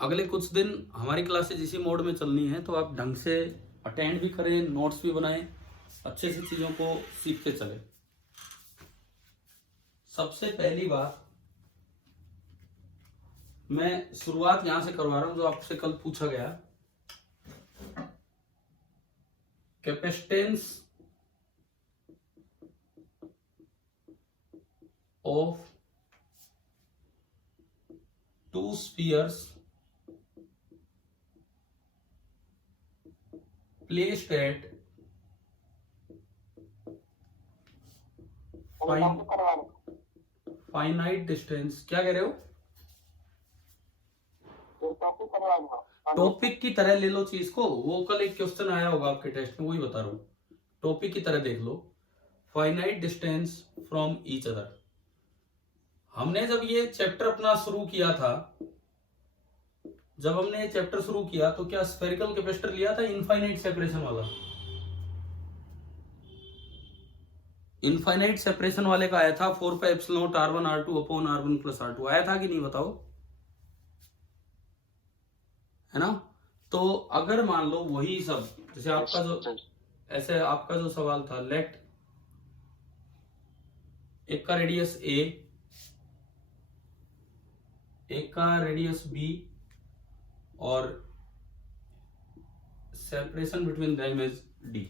अगले कुछ दिन हमारी क्लासेज इसी मोड में चलनी है, तो आप ढंग से अटेंड भी करें, नोट्स भी बनाएं, अच्छे से चीज़ों को सीखते चलें। सबसे पहली बात, मैं शुरुआत यहां से करवा रहा हूं जो आपसे कल पूछा गया। Capacitance of to spheres placed at finite distance। क्या कह रहे हो? टॉपिक की तरह ले लो चीज को, वो कल एक क्वेश्चन आया होगा आपके टेस्ट में, वही बता रहा हूं। टॉपिक की तरह देख लो, finite distance from each other. हमने जब ये चैप्टर अपना शुरू किया था, तो क्या स्फेरिकल कैपेसिटर लिया था इनफाइनाइट सेपरेशन वाला? इनफाइनाइट सेपरेशन वाले का आया था 4 pi epsilon naught R1 R2 upon R1 plus R2, आया था कि नहीं बताओ? है ना? तो अगर मान लो वही सब, जैसे आपका जो सवाल था, लेट एक का रेडियस A, एक का रेडियस B, और separation between them is D।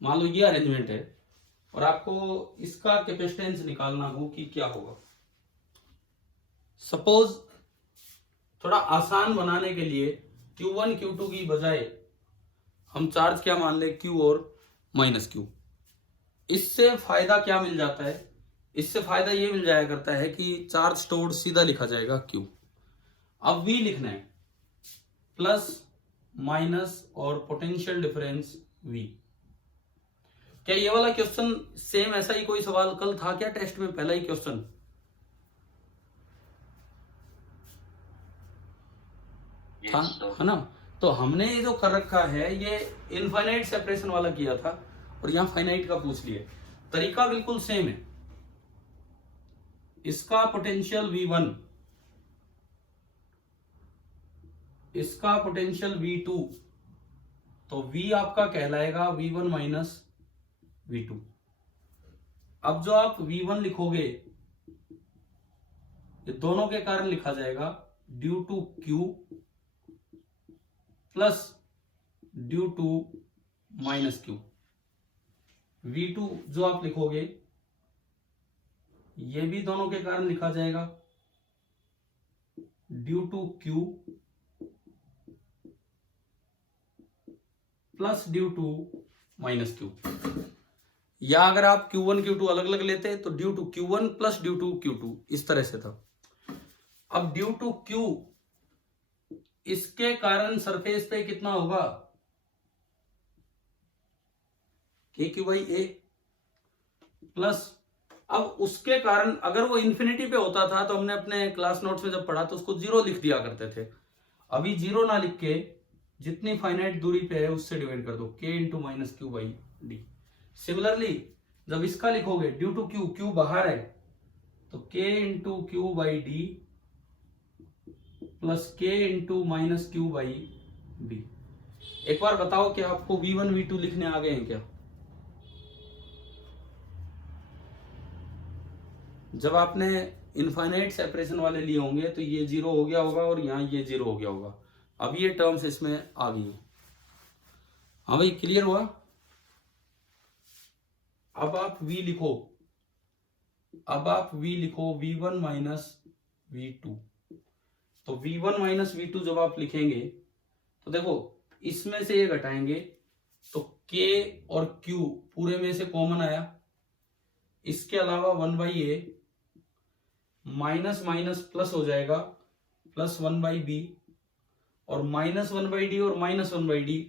मान लो ये अरेंजमेंट है और आपको इसका कैपेसिटेंस निकालना हो कि क्या होगा। सपोज थोड़ा आसान बनाने के लिए Q1 Q2 की बजाय हम चार्ज क्या मान ले, Q और माइनस Q। इससे फायदा क्या मिल जाता है? इससे फायदा ये मिल जाया करता है कि चार्ज स्टोर्ड सीधा लिखा जाएगा Q। अब V लिखना है, प्लस माइनस और पोटेंशियल डिफरेंस V। क्या ये वाला क्वेश्चन सेम ऐसा ही कोई सवाल कल था क्या टेस्ट में, पहला ही क्वेश्चन? था, है ना? तो हमने ये जो कर रखा है ये इनफाइनाइट सेपरेशन वाला किया था और यहां फाइनाइट का पूछ लिया। तरीका बिल्कुल सेम है। इसका पोटेंशियल V1, इसका पोटेंशियल V2, तो V आपका कहलाएगा V1 माइनस V2। अब जो आप V1 लिखोगे, ये दोनों के कारण लिखा जाएगा due to Q plus due to minus Q। V2 जो आप लिखोगे, ये भी दोनों के कारण लिखा जाएगा due to Q plus due to minus Q। या अगर आप Q1 Q2 अलग अलग लेते तो due to Q1 plus due to Q2, इस तरह से था। अब ड्यू टू Q, इसके कारण सरफेस पे कितना होगा, KQ बाई A, प्लस अब उसके कारण अगर वो इंफिनिटी पे होता था तो हमने अपने क्लास नोट्स में जब पढ़ा तो उसको 0 लिख दिया करते थे। अभी 0 ना लिख के जितनी फाइनाइट दूरी पे है उससे डिवाइड कर दो, K into minus Q by D। Similarly जब इसका लिखोगे ड्यू टू Q, Q बाहर है, तो K into Q by D plus K into minus Q by D। एक बार बताओ कि आपको V1 V2 लिखने आ गए हैं क्या? जब आपने इनफाइनाइट सेपरेशन वाले लिए होंगे तो ये 0 हो गया होगा और यहां ये 0 हो गया होगा। अब ये टर्म्स इसमें आ गई है। हाँ भाई, क्लियर हुआ? अब आप V लिखो, V1 माइनस V2। तो V1 माइनस V2 जब आप लिखेंगे तो देखो इसमें से ये घटाएंगे तो K और Q पूरे में से कॉमन आया, इसके अलावा 1/A, माइनस माइनस प्लस हो जाएगा, प्लस 1/B, और माइनस 1/D और माइनस 1/D,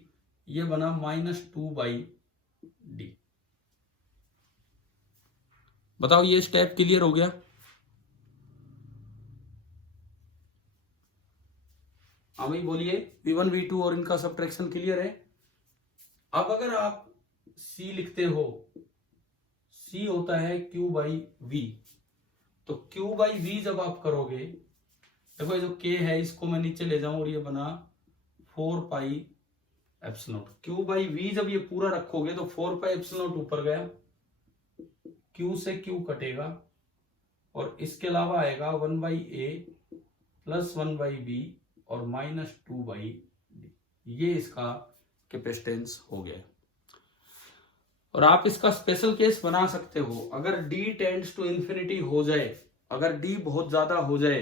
ये बना -2/D। बताओ ये स्टेप क्लियर हो गया? हाँ भाई बोलिए, V1 V2 और इनका सब्ट्रैक्शन क्लियर है? अब अगर आप C लिखते हो, C होता है Q बाई V, तो Q बाई V जब आप करोगे देखो ये जो k है इसको मैं नीचे ले जाऊं और ये बना 4 pi epsilon not. q by v जब ये पूरा रखोगे तो 4 पाई एप्सिलॉन नॉट ऊपर गया, q से q कटेगा और इसके अलावा आएगा 1 by A plus 1 by B और माइनस 2 बाई डी। ये इसका कैपेसिटेंस हो गया। और आप इसका स्पेशल केस बना सकते हो, अगर d टेंड्स टू इंफिनिटी हो जाए, अगर d बहुत ज्यादा हो जाए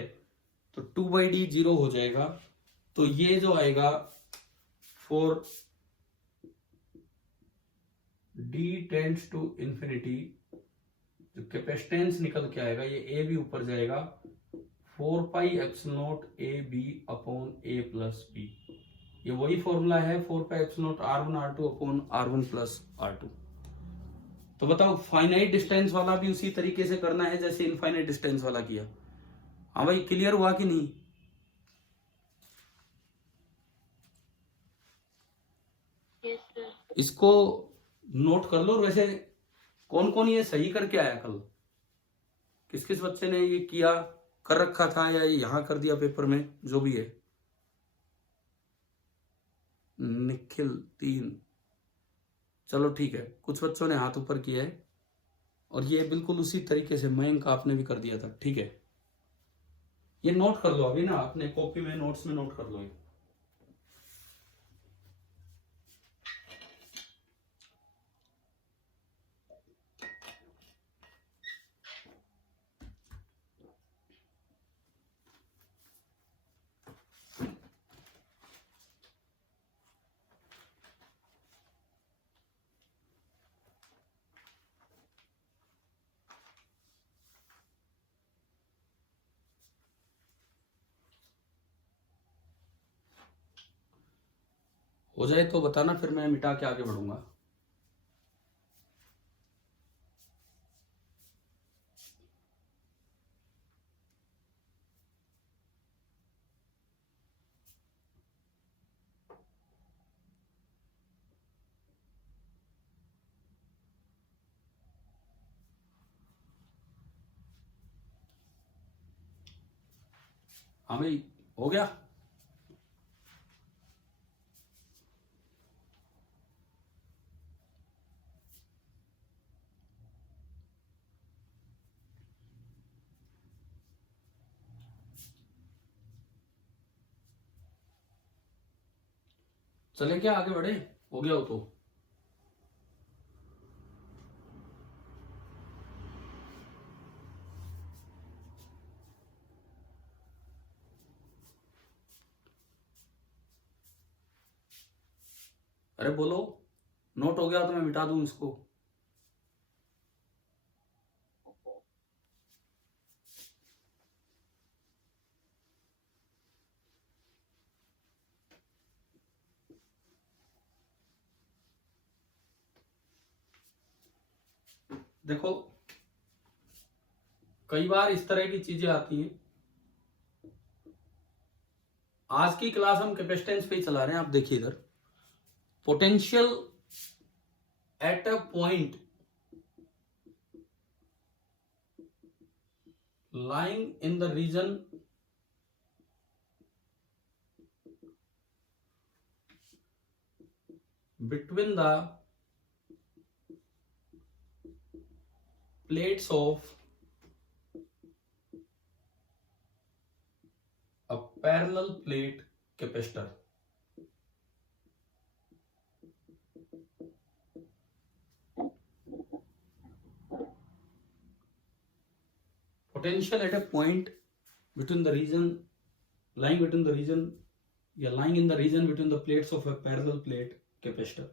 तो 2 बाई डी 0 हो जाएगा। तो ये जो आएगा for d tends to infinity, जो कैपेसिटेंस निकल के आएगा ये a भी ऊपर जाएगा 4 pi epsilon naught A B upon A plus B. ये वही फॉर्मूला है 4 pi epsilon naught r1 r2 upon r1 plus r2। तो बताओ फाइनाइट डिस्टेंस वाला भी उसी तरीके से करना है जैसे इनफाइनाइट डिस्टेंस वाला किया। हाँ भाई, क्लियर हुआ कि नहीं? इसको नोट कर लो। और वैसे कौन कौन ये सही करके आया कल? किस किस बच्चे ने ये किया, कर रखा था या यहां कर दिया पेपर में, जो भी है? निखिल 3, चलो ठीक है, कुछ बच्चों ने हाथ ऊपर किया है। और ये बिल्कुल उसी तरीके से मयंक आपने भी कर दिया था, ठीक है। ये नोट कर लो अभी ना, अपने कॉपी में नोट्स में नोट कर लो ये। हो जाए तो बताना, फिर मैं मिटा के आगे बढ़ूंगा। हाँ भाई, हो गया। चले क्या आगे बढ़े? हो गया हो तो। अरे बोलो, नोट हो गया तो मैं मिटा दूं इसको। देखो कई बार इस तरह की चीजें आती हैं। आज की क्लास हम कैपेसिटेंस पे ही चला रहे हैं। आप देखिए इधर, potential at a point lying in the region between the plates of a parallel plate capacitor. Potential at a point between the region lying between the region lying in the region between the plates of a parallel plate capacitor.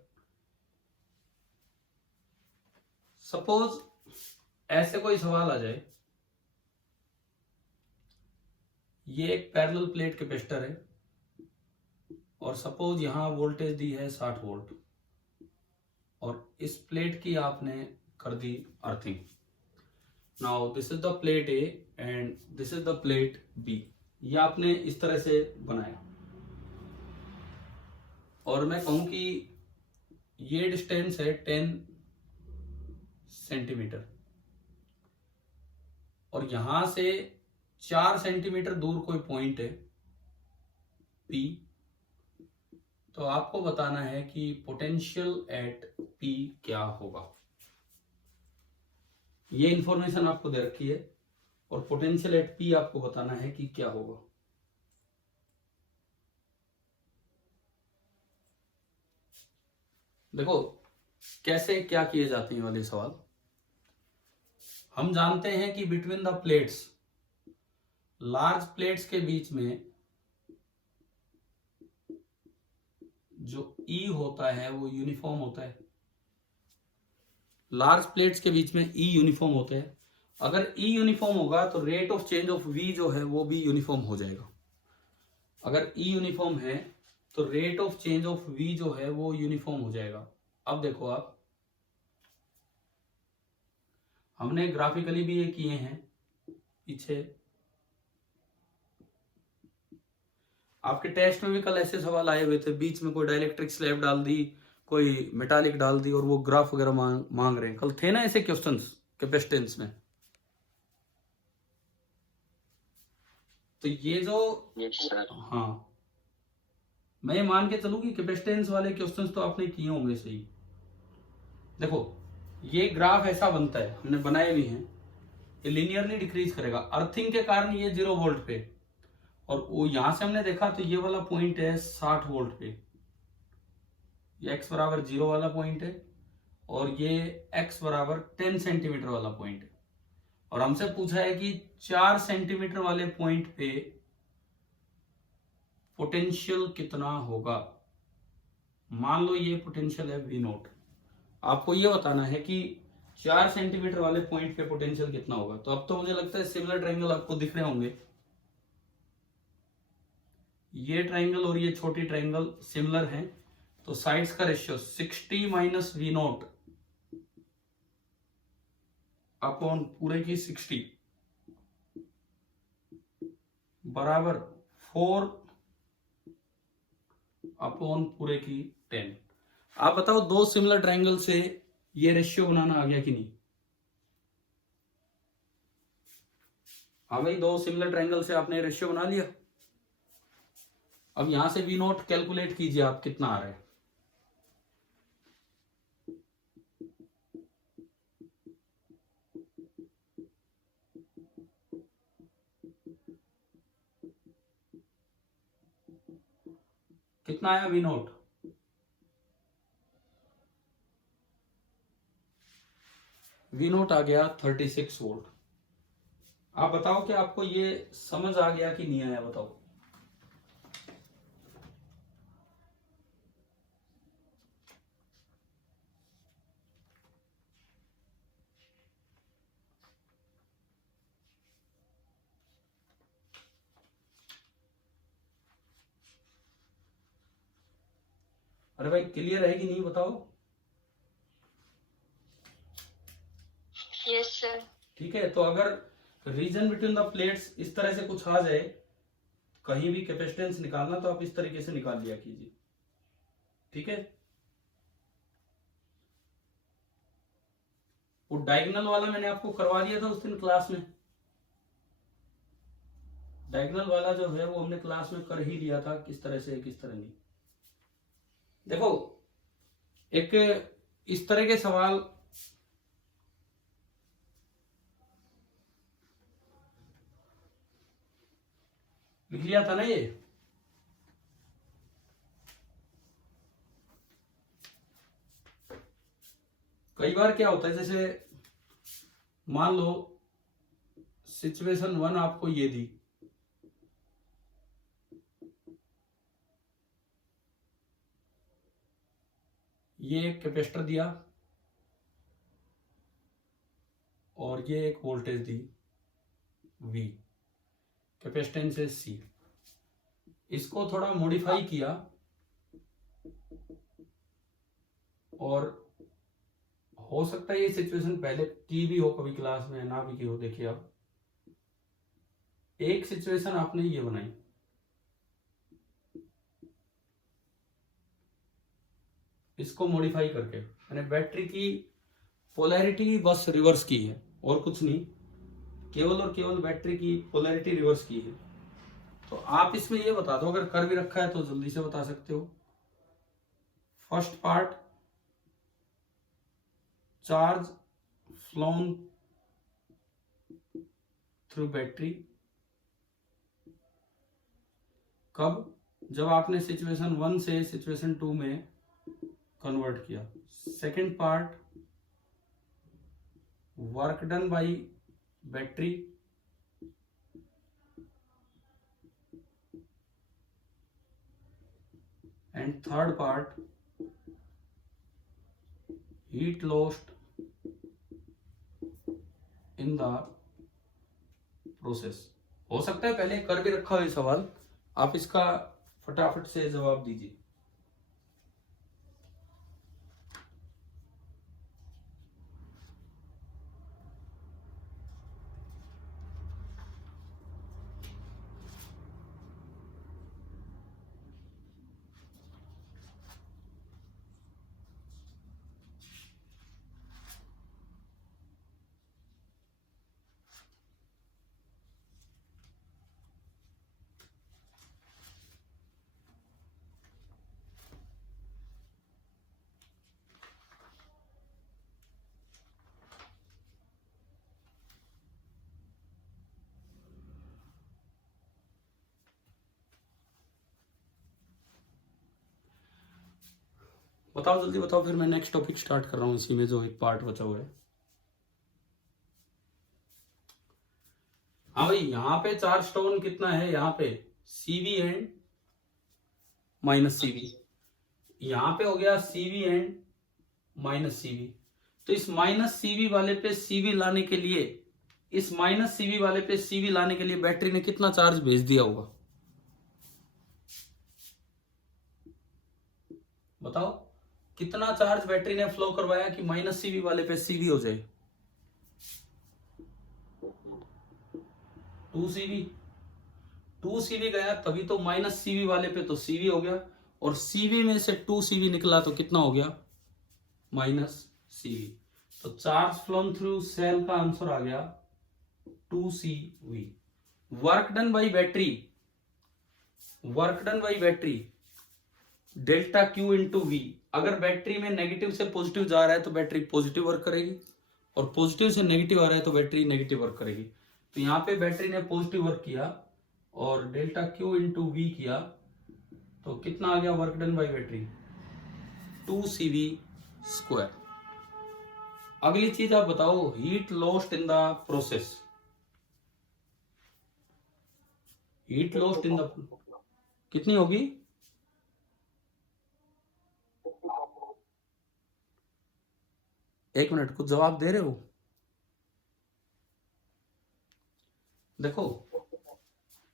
Suppose ऐसे कोई सवाल आ जाए, ये एक parallel plate capacitor है और suppose यहां voltage दी है 60 वोल्ट और इस प्लेट की आपने कर दी earthing. Now this is the plate A and this is the plate B. ये आपने इस तरह से बनाया और मैं कहूं कि ये डिस्टेंस है 10 सेंटीमीटर और यहां से 4 सेंटीमीटर दूर कोई पॉइंट है P, तो आपको बताना है कि पोटेंशियल एट P क्या होगा। ये इंफॉर्मेशन आपको दे रखी है और पोटेंशियल एट P आपको बताना है कि क्या होगा। देखो कैसे क्या किए जाते हैं वाले सवाल। हम जानते हैं कि between the plates, large plates के बीच में जो E होता है वो यूनिफॉर्म होता है। लार्ज प्लेट्स के बीच में E यूनिफॉर्म होते हैं। अगर E यूनिफॉर्म होगा तो rate of change of V जो है वो भी यूनिफॉर्म हो जाएगा। अगर E यूनिफॉर्म है तो rate of change of V जो है वो यूनिफॉर्म हो जाएगा। अब देखो आप, हमने ग्राफिकली भी ये किए हैं पीछे, आपके टेस्ट में भी कल ऐसे सवाल आए हुए थे, बीच में कोई डाइलेक्ट्रिक स्लैब डाल दी, कोई मेटालिक डाल दी और वो ग्राफ वगैरह मांग रहे हैं। कल थे ना ऐसे क्वेश्चंस कैपेसिटेंस में। तो ये जो हाँ, मैं मान के चलूं कि कैपेसिटेंस वाले क्वेश्चंस तो आपने किए होंगे सही। देखो ये ग्राफ ऐसा बनता है, हमने बनाए भी हैं, ये लीनियरली डिक्रीज करेगा। अर्थिंग के कारण ये 0 वोल्ट पे, और वो यहां से हमने देखा तो ये वाला पॉइंट है 60 वोल्ट पे, ये x बराबर 0 वाला पॉइंट है और ये x बराबर 10 सेंटीमीटर वाला पॉइंट है। और हमसे पूछा है कि 4 सेंटीमीटर वाले पॉइंट पे पोटेंशियल कितना होगा। मान लो ये पोटेंशियल है V नोट, आपको ये बताना है कि 4 सेंटीमीटर वाले पॉइंट पे पोटेंशियल कितना होगा। तो अब तो मुझे लगता है सिमिलर ट्रायंगल आपको दिख रहे होंगे, ये ट्रायंगल और ये छोटी ट्रायंगल सिमिलर हैं, तो साइड्स का ratio 60 minus V naught upon पूरे की 60 बराबर 4 अपॉन पूरे की 10। आप बताओ दो सिमिलर ट्रायंगल से ये रेशियो बनाना आ गया कि नहीं? हाँ भाई, दो सिमिलर ट्रायंगल से आपने रेशियो बना लिया। अब यहां से V नोट कैलकुलेट कीजिए आप कितना आ रहा है। कितना आया V नोट? V नोट आ गया 36 वोल्ट। आप बताओ कि आपको ये समझ आ गया कि नहीं आया, बताओ। अरे भाई क्लियर है कि नहीं, बताओ। Yes sir. ठीक है, तो अगर रीजन बिटवीन द प्लेट्स इस तरह से कुछ आ जाए, कहीं भी कैपेसिटेंस निकालना तो आप इस तरीके से निकाल लिया कीजिए। ठीक है, वो डायगोनल वाला मैंने आपको करवा दिया था उस दिन क्लास में। डायगोनल वाला जो है वो हमने क्लास में कर ही लिया था, किस तरह से किस तरह नहीं। देखो एक इस तरह के सवाल लिख लिया था ना ये। कई बार क्या होता है, जैसे मान लो सिचुएशन 1 आपको ये दी, ये एक कैपेसिटर दिया और ये एक वोल्टेज दी V, कैपेसिटेंस है C। इसको थोड़ा मॉडिफाई किया और हो सकता है ये सिचुएशन पहले की भी हो कभी क्लास में, ना भी की हो। देखिए आप, एक सिचुएशन आपने ये बनाई, इसको मॉडिफाई करके मैंने बैटरी की पोलैरिटी बस रिवर्स की है और कुछ नहीं। केवल और केवल बैटरी की पोलैरिटी रिवर्स की है। तो आप इसमें ये बता दो, अगर कर भी रखा है तो जल्दी से बता सकते हो। First part, charge phloem through battery, कब? जब आपने सिचुएशन 1 से सिचुएशन 2 में कन्वर्ट किया। Second part, work done by battery, and third part, heat lost in the process. हो सकता है पहले कर भी रखा हो ये सवाल, आप इसका फटाफट से जवाब दीजिए। बताओ जल्दी बताओ, फिर मैं नेक्स्ट टॉपिक स्टार्ट कर रहा हूँ इसी में जो एक पार्ट बचा हुआ है। हाँ भाई, यहाँ पे चार्ज टोन कितना है, यहाँ पे CV एंड माइनस CV, यहाँ पे हो गया CV एंड माइनस CV। तो इस माइनस CV वाले पे CV लाने के लिए, इस माइनस CV वाले पे CV लाने के लिए बैटरी ने कितना चार्ज भेज दिया होगा, बताओ कितना चार्ज बैटरी ने फ्लो करवाया कि माइनस CV वाले पे CV हो जाए। 2CV, 2CV गया तभी तो माइनस CV वाले पे तो CV हो गया, और CV में से 2CV निकला तो कितना हो गया, माइनस CV। तो चार्ज फ्लोन थ्रू सेल का आंसर आ गया 2CV। Work done by battery, work done by battery delta Q into V। अगर बैटरी में नेगेटिव से पॉजिटिव जा रहा है तो बैटरी पॉजिटिव वर्क करेगी, और पॉजिटिव से नेगेटिव आ रहा है तो बैटरी नेगेटिव वर्क करेगी। तो यहाँ पे बैटरी ने पॉजिटिव वर्क किया और डेल्टा Q इंटू V किया, तो कितना आ गया work done by battery, 2CV square. अगली चीज आप बताओ, heat lost in the process, heat lost in the कितनी होगी, एक मिनट, कुछ जवाब दे रहे हो? देखो,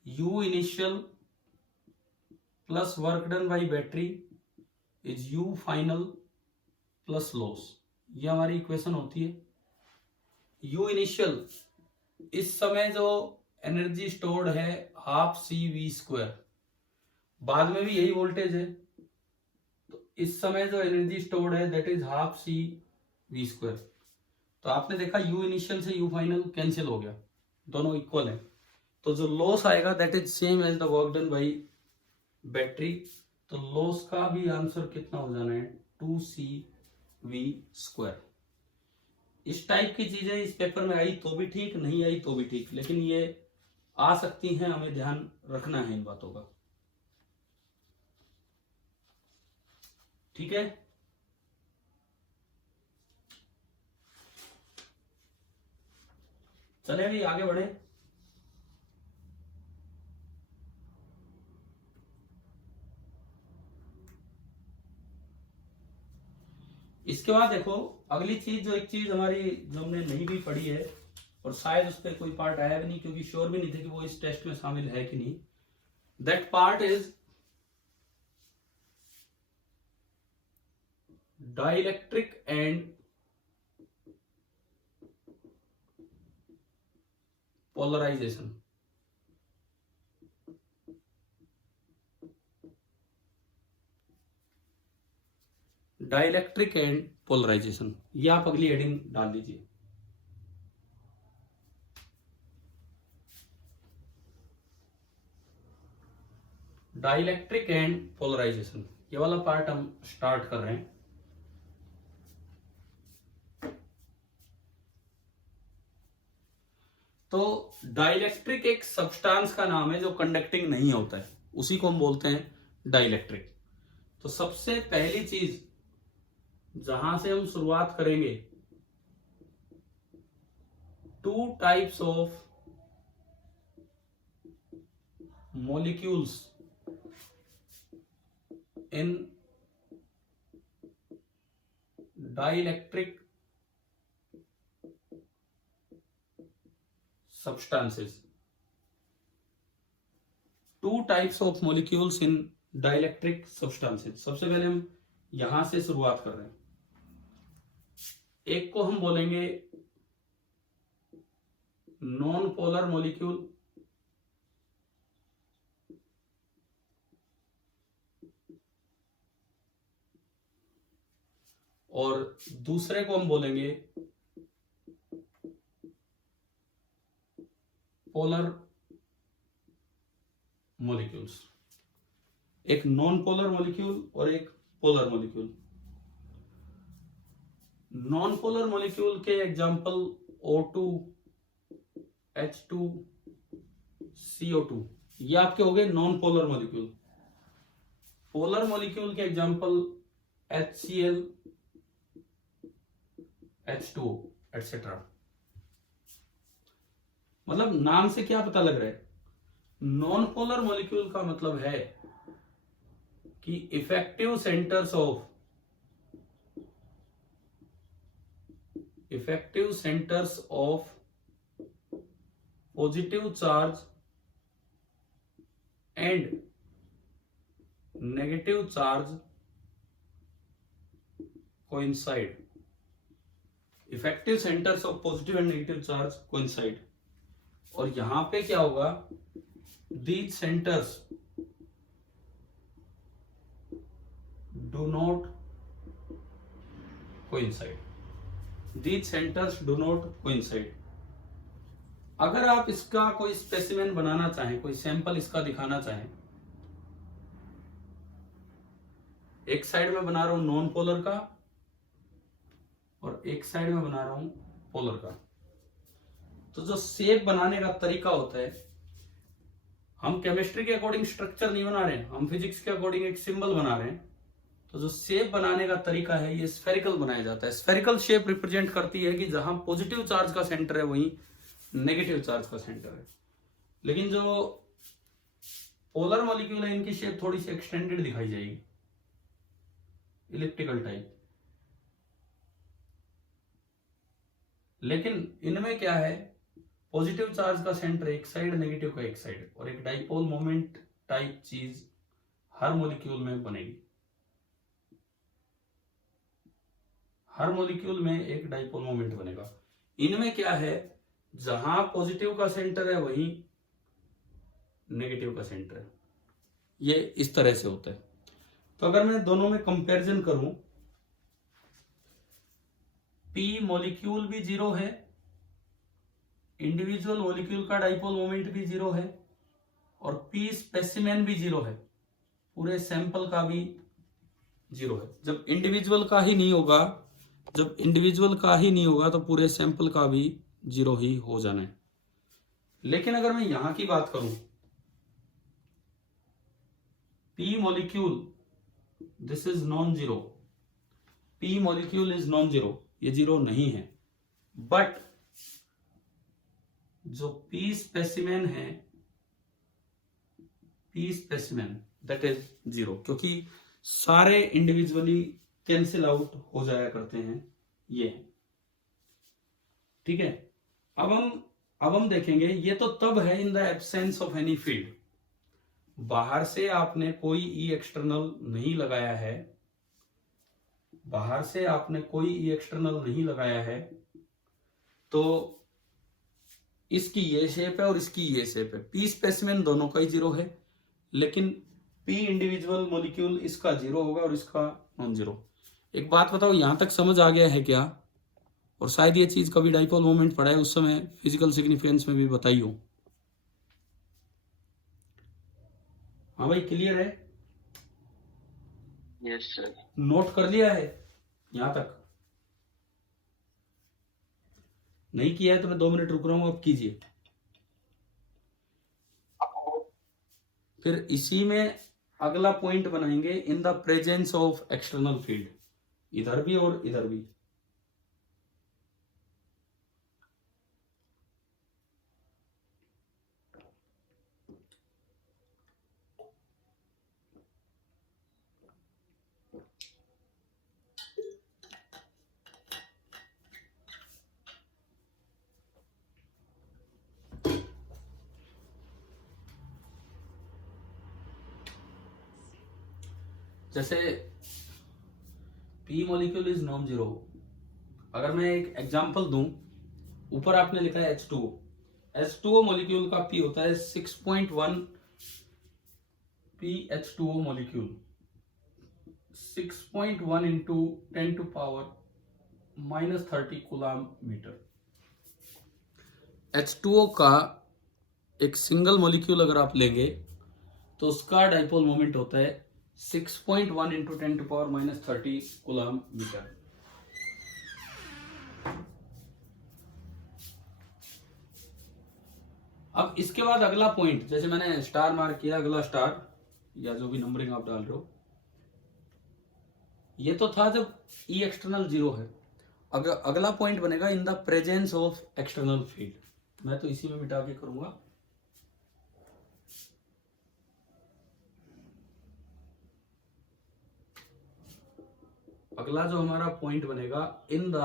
U initial plus work done by battery is U final plus loss, ये हमारी इक्वेशन होती है। U इनिशियल, इस समय जो एनर्जी स्टोर्ड है हाफ CV स्क्वायर, बाद में भी यही वोल्टेज है, तो इस समय जो एनर्जी स्टोर्ड है that is half CV square. तो आपने देखा U इनिशियल से U फाइनल कैंसिल हो गया, दोनों इक्वल है, तो जो लॉस आएगा that is same as the work done by battery. तो लॉस का भी आंसर कितना हो जाना है, 2CV स्क्वायर। इस टाइप की चीजें इस पेपर में आई तो भी ठीक, नहीं आई तो भी ठीक, लेकिन ये आ सकती हैं, हमें ध्यान रखना है इन बातों का, ठीक है। चले भी आगे बढ़े। इसके बाद देखो अगली चीज, जो एक चीज हमारी जो हमने नहीं भी पढ़ी है, और शायद उस पर कोई पार्ट आया भी नहीं क्योंकि श्योर भी नहीं थे कि वो इस टेस्ट में शामिल है कि नहीं, that part is dielectric and polarization. Dielectric and polarization, ये आप अगली हेडिंग डाल दीजिए। डाइलेक्ट्रिक एंड पोलराइजेशन, ये वाला पार्ट हम स्टार्ट कर रहे हैं। तो डाइलेक्ट्रिक एक सब्सटेंस का नाम है जो कंडक्टिंग नहीं होता है, उसी को हम बोलते हैं डाइलेक्ट्रिक। तो सबसे पहली चीज जहां से हम शुरुआत करेंगे, two types of molecules in dielectric substances, two types of molecules in dielectric substances। सबसे पहले हम यहां से शुरुआत कर रहे हैं। एक को हम बोलेंगे नॉन पोलर मॉलिक्यूल, और दूसरे को हम बोलेंगे पोलर मॉलिक्यूल्स। एक नॉन पोलर मॉलिक्यूल और एक polar molecule. Non polar molecule के एग्जांपल O2, H2, CO2, ये आपके हो गए non polar molecule. Polar molecule के एग्जांपल HCl, H2O एटसेट्रा। मतलब नाम से क्या पता लग रहा है, नॉन पोलर मॉलिक्यूल का मतलब है कि effective centres of positive charge and negative charge coincide. Effective centres of positive and negative charge coincide. और यहां पे क्या होगा, these centres do not coincide. These centres do not coincide. अगर आप इसका कोई स्पेसिमेन बनाना चाहें, कोई सैंपल इसका दिखाना चाहें, एक साइड में बना रहा हूं नॉन पोलर का और एक साइड में बना रहा हूं पोलर का, तो जो शेप बनाने का तरीका होता है, हम केमिस्ट्री के अकॉर्डिंग स्ट्रक्चर नहीं बना रहे हैं, हम फिजिक्स के अकॉर्डिंग एक सिंबल बना रहे हैं। तो जो शेप बनाने का तरीका है ये स्फेरिकल बनाया जाता है। स्फेरिकल शेप रिप्रेजेंट करती है कि जहां पॉजिटिव चार्ज का सेंटर है वहीं नेगेटिव चार्ज का सेंटर है। लेकिन जो पोलर मॉलिक्यूल है इनकी शेप थोड़ी सी एक्सटेंडेड दिखाई जाएगी, इलिप्टिकल टाइप। लेकिन इनमें क्या है, पॉजिटिव चार्ज का सेंटर एक साइड, नेगेटिव का एक साइड, और एक डाइपोल मोमेंट टाइप चीज हर मॉलिक्यूल में बनेगी। हर मॉलिक्यूल में एक डाइपोल मोमेंट बनेगा। इनमें क्या है, जहां पॉजिटिव का सेंटर है वहीं नेगेटिव का सेंटर है। ये इस तरह से होता है। तो अगर मैं दोनों में कंपैरिजन करूं, P मॉलिक्यूल भी जीरो है, इंडिविजुअल मॉलिक्यूल का डाइपोल मोमेंट भी जीरो है, और P स्पेसिमेन भी जीरो है, पूरे सैंपल का भी जीरो है। जब इंडिविजुअल का ही नहीं होगा तो पूरे सैंपल का भी जीरो ही हो जाना है। लेकिन अगर मैं यहां की बात करूं, P molecule this is non zero, P molecule is non zero, ये जीरो नहीं है। बट जो P स्पेसिमेन है, P specimen that is zero, क्योंकि सारे इंडिविजुअली कैंसिल आउट हो जाया करते हैं। ये ठीक है। अब हम देखेंगे, ये तो तब है in the absence of any field. बाहर से आपने कोई ई एक्सटर्नल नहीं लगाया है, तो इसकी ये शेप है और इसकी ये शेप है। P स्पेसिमेन दोनों का ही जीरो है, लेकिन P इंडिविजुअल मॉलिक्यूल इसका जीरो होगा और इसका नॉन जीरो। एक बात बताओ, यहां तक समझ आ गया है क्या? और शायद ये चीज कभी डाइपोल मोमेंट पढ़ा है, उस समय फिजिकल सिग्निफिकेंस में भी बताई हो। हाँ भाई, क्लियर है? Yes sir. नोट कर लिया है यहां तक? नहीं किया है तो मैं 2 मिनट रुक रहा हूं, अब कीजिए। फिर इसी में अगला पॉइंट बनाएंगे, in the presence of external field, इधर भी और इधर भी। जैसे P molecule is non zero, अगर मैं एक एग्जांपल दूं, ऊपर आपने लिखा है H2O, H2O मॉलिक्यूल का पी होता है 6.1 PH2O molecule, 6.1 into 10⁻⁻30 coulomb metre. H2O का एक सिंगल मॉलिक्यूल अगर आप लेंगे तो उसका डाइपोल मोमेंट होता है 6.1 इंटू 10⁻⁻30 कूलम मीटर। अब इसके बाद अगला पॉइंट, जैसे मैंने स्टार मार्क किया, अगला स्टार या जो भी नंबरिंग आप डाल रहे हो, ये तो था जब ई एक्सटर्नल जीरो है। अगला पॉइंट बनेगा in the presence of external field. मैं तो इसी में मिटा के करूंगा। अगला जो हमारा पॉइंट बनेगा, in the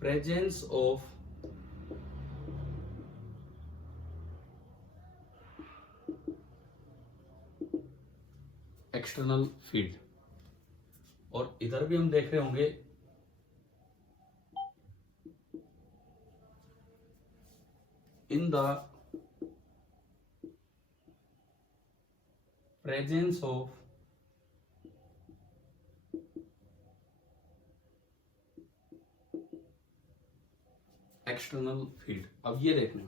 presence of external field. और इधर भी हम देख रहे होंगे in the presence of external field. अब ये देखना,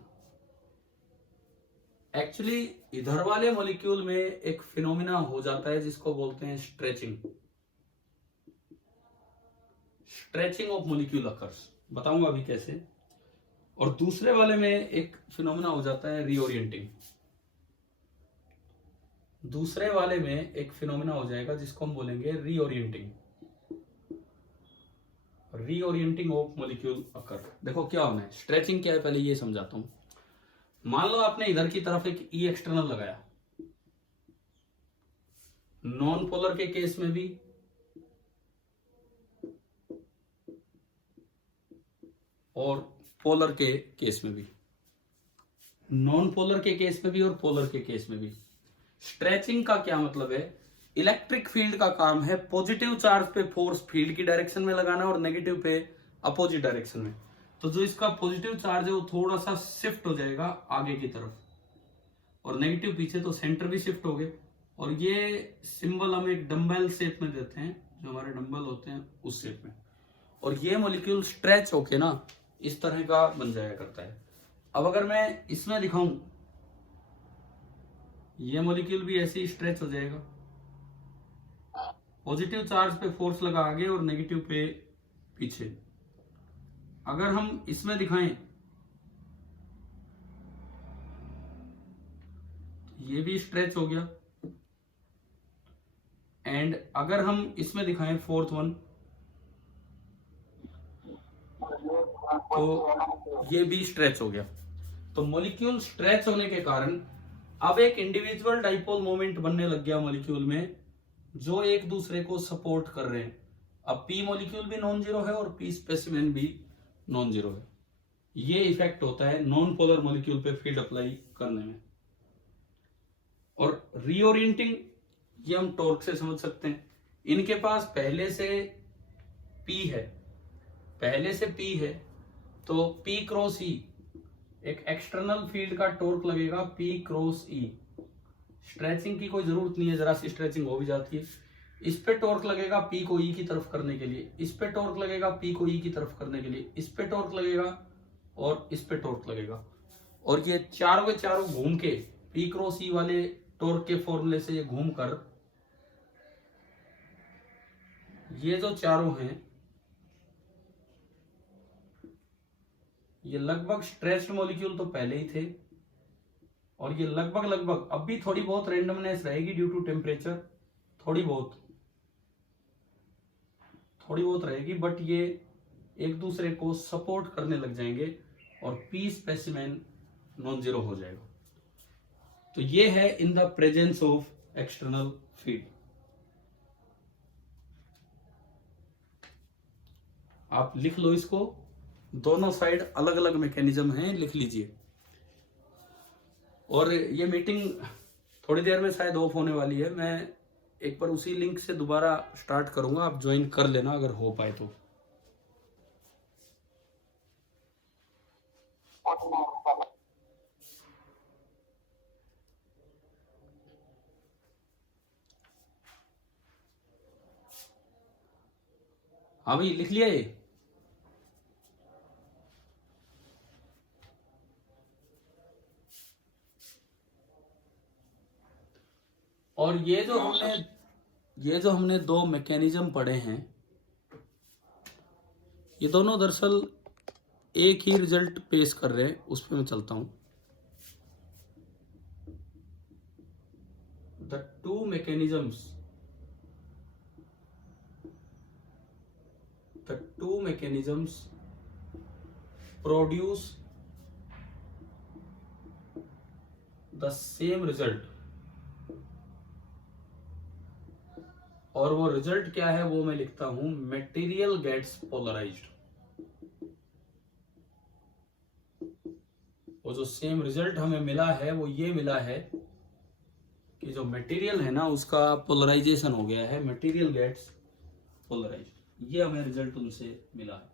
एक्चुअली इधर वाले मॉलिक्यूल में एक फिनोमिना हो जाता है जिसको बोलते हैं stretching. Stretching of molecule occurs, बताऊंगा अभी कैसे। और दूसरे वाले में एक फिनोमिना हो जाता है रीओरिएंटिंग। दूसरे वाले में एक फिनोमिना हो जाएगा जिसको हम बोलेंगे रीओरिएंटिंग। रीओरिएंटिंग ऑफ मॉलिक्यूल अकर। देखो क्या होना है, स्ट्रेचिंग क्या है पहले ये समझाता हूं। मान लो आपने इधर की तरफ एक ई एक्सटर्नल लगाया, नॉन पोलर के केस में भी और पोलर के केस में भी, नॉन पोलर के केस में भी और पोलर के केस में भी। स्ट्रेचिंग का क्या मतलब है, इलेक्ट्रिक फील्ड का काम है पॉजिटिव चार्ज पे फोर्स फील्ड की डायरेक्शन में लगाना और नेगेटिव पे अपोजिट डायरेक्शन में। तो जो इसका पॉजिटिव चार्ज है वो थोड़ा सा शिफ्ट हो जाएगा आगे की तरफ और नेगेटिव पीछे, तो सेंटर भी शिफ्ट हो गए। और ये सिंबल हम एक डंबल शेप में देते हैं, जो हमारे डंबल होते हैं उस शेप में। और ये मॉलिक्यूल स्ट्रेच होके ना इस तरह का बन जाया करता है। अब अगर मैं इसमें दिखाऊं, ये मॉलिक्यूल भी ऐसे ही स्ट्रेच हो जाएगा, पॉजिटिव चार्ज पे फोर्स लगा आगे और नेगेटिव पे पीछे। अगर हम इसमें दिखाएं, ये भी स्ट्रेच हो गया। एंड अगर हम इसमें दिखाएं फोर्थ वन, तो ये भी स्ट्रेच हो गया। तो मॉलिक्यूल स्ट्रेच होने के कारण अब एक इंडिविजुअल डाइपोल मोमेंट बनने लग गया मॉलिक्यूल में, जो एक दूसरे को सपोर्ट कर रहे हैं। अब पी मॉलिक्यूल भी नॉन जीरो है और पी स्पेसिमेन भी नॉन जीरो है। ये इफेक्ट होता है नॉन पोलर मॉलिक्यूल पे फील्ड अप्लाई करने में। और रीओरिएंटिंग ये हम टॉर्क से समझ सकते हैं। इनके पास पहले से पी है, पहले से पी है, तो पी क्रॉस ई, एक एक्सटर्नल फील्ड का टॉर्क लगेगा पी क्रॉस ई। स्ट्रेचिंग की कोई जरूरत नहीं है, जरा सी स्ट्रेचिंग हो भी जाती है। इस पे टॉर्क लगेगा पी को ई की तरफ करने के लिए, इस पे टॉर्क लगेगा पी को ई की तरफ करने के लिए, इस पे टॉर्क लगेगा और इस पे टॉर्क लगेगा। और ये चारों के चारों घूम के P क्रॉस E वाले टॉर्क के फॉर्मूले से ये घूम कर ये जो चारों हैं ये लगभग स्ट्रेच्ड मॉलिक्यूल तो पहले ही थे और ये लगभग अब भी थोड़ी बहुत रेंडमनेस रहेगी ड्यू टू टेम्परेचर, थोड़ी बहुत रहेगी, बट ये एक दूसरे को सपोर्ट करने लग जाएंगे और पी स्पेसिमेन नॉन जीरो हो जाएगा। तो ये है in the presence of external feed. आप लिख लो इसको, दोनों साइड अलग अलग मैकेनिज्म हैं, लिख लीजिए। और ये मीटिंग थोड़ी देर में शायद ऑफ होने वाली है, मैं एक बार उसी लिंक से दोबारा स्टार्ट करूंगा, आप ज्वाइन कर लेना अगर हो पाए तो। हाँ भाई लिख लिया ये। और ये जो हमने दो मैकेनिज्म पढ़े हैं, ये दोनों दरअसल एक ही रिजल्ट पेश कर रहे हैं, उस पर मैं चलता हूं। The two mechanisms produce the same result, और वो रिजल्ट क्या है वो मैं लिखता हूं, मटेरियल गेट्स पोलराइज्ड। वो जो सेम रिजल्ट हमें मिला है वो ये मिला है कि जो मटेरियल है ना उसका पोलराइजेशन हो गया है, मटेरियल गेट्स पोलराइज्ड, ये हमें रिजल्ट उनसे मिला है।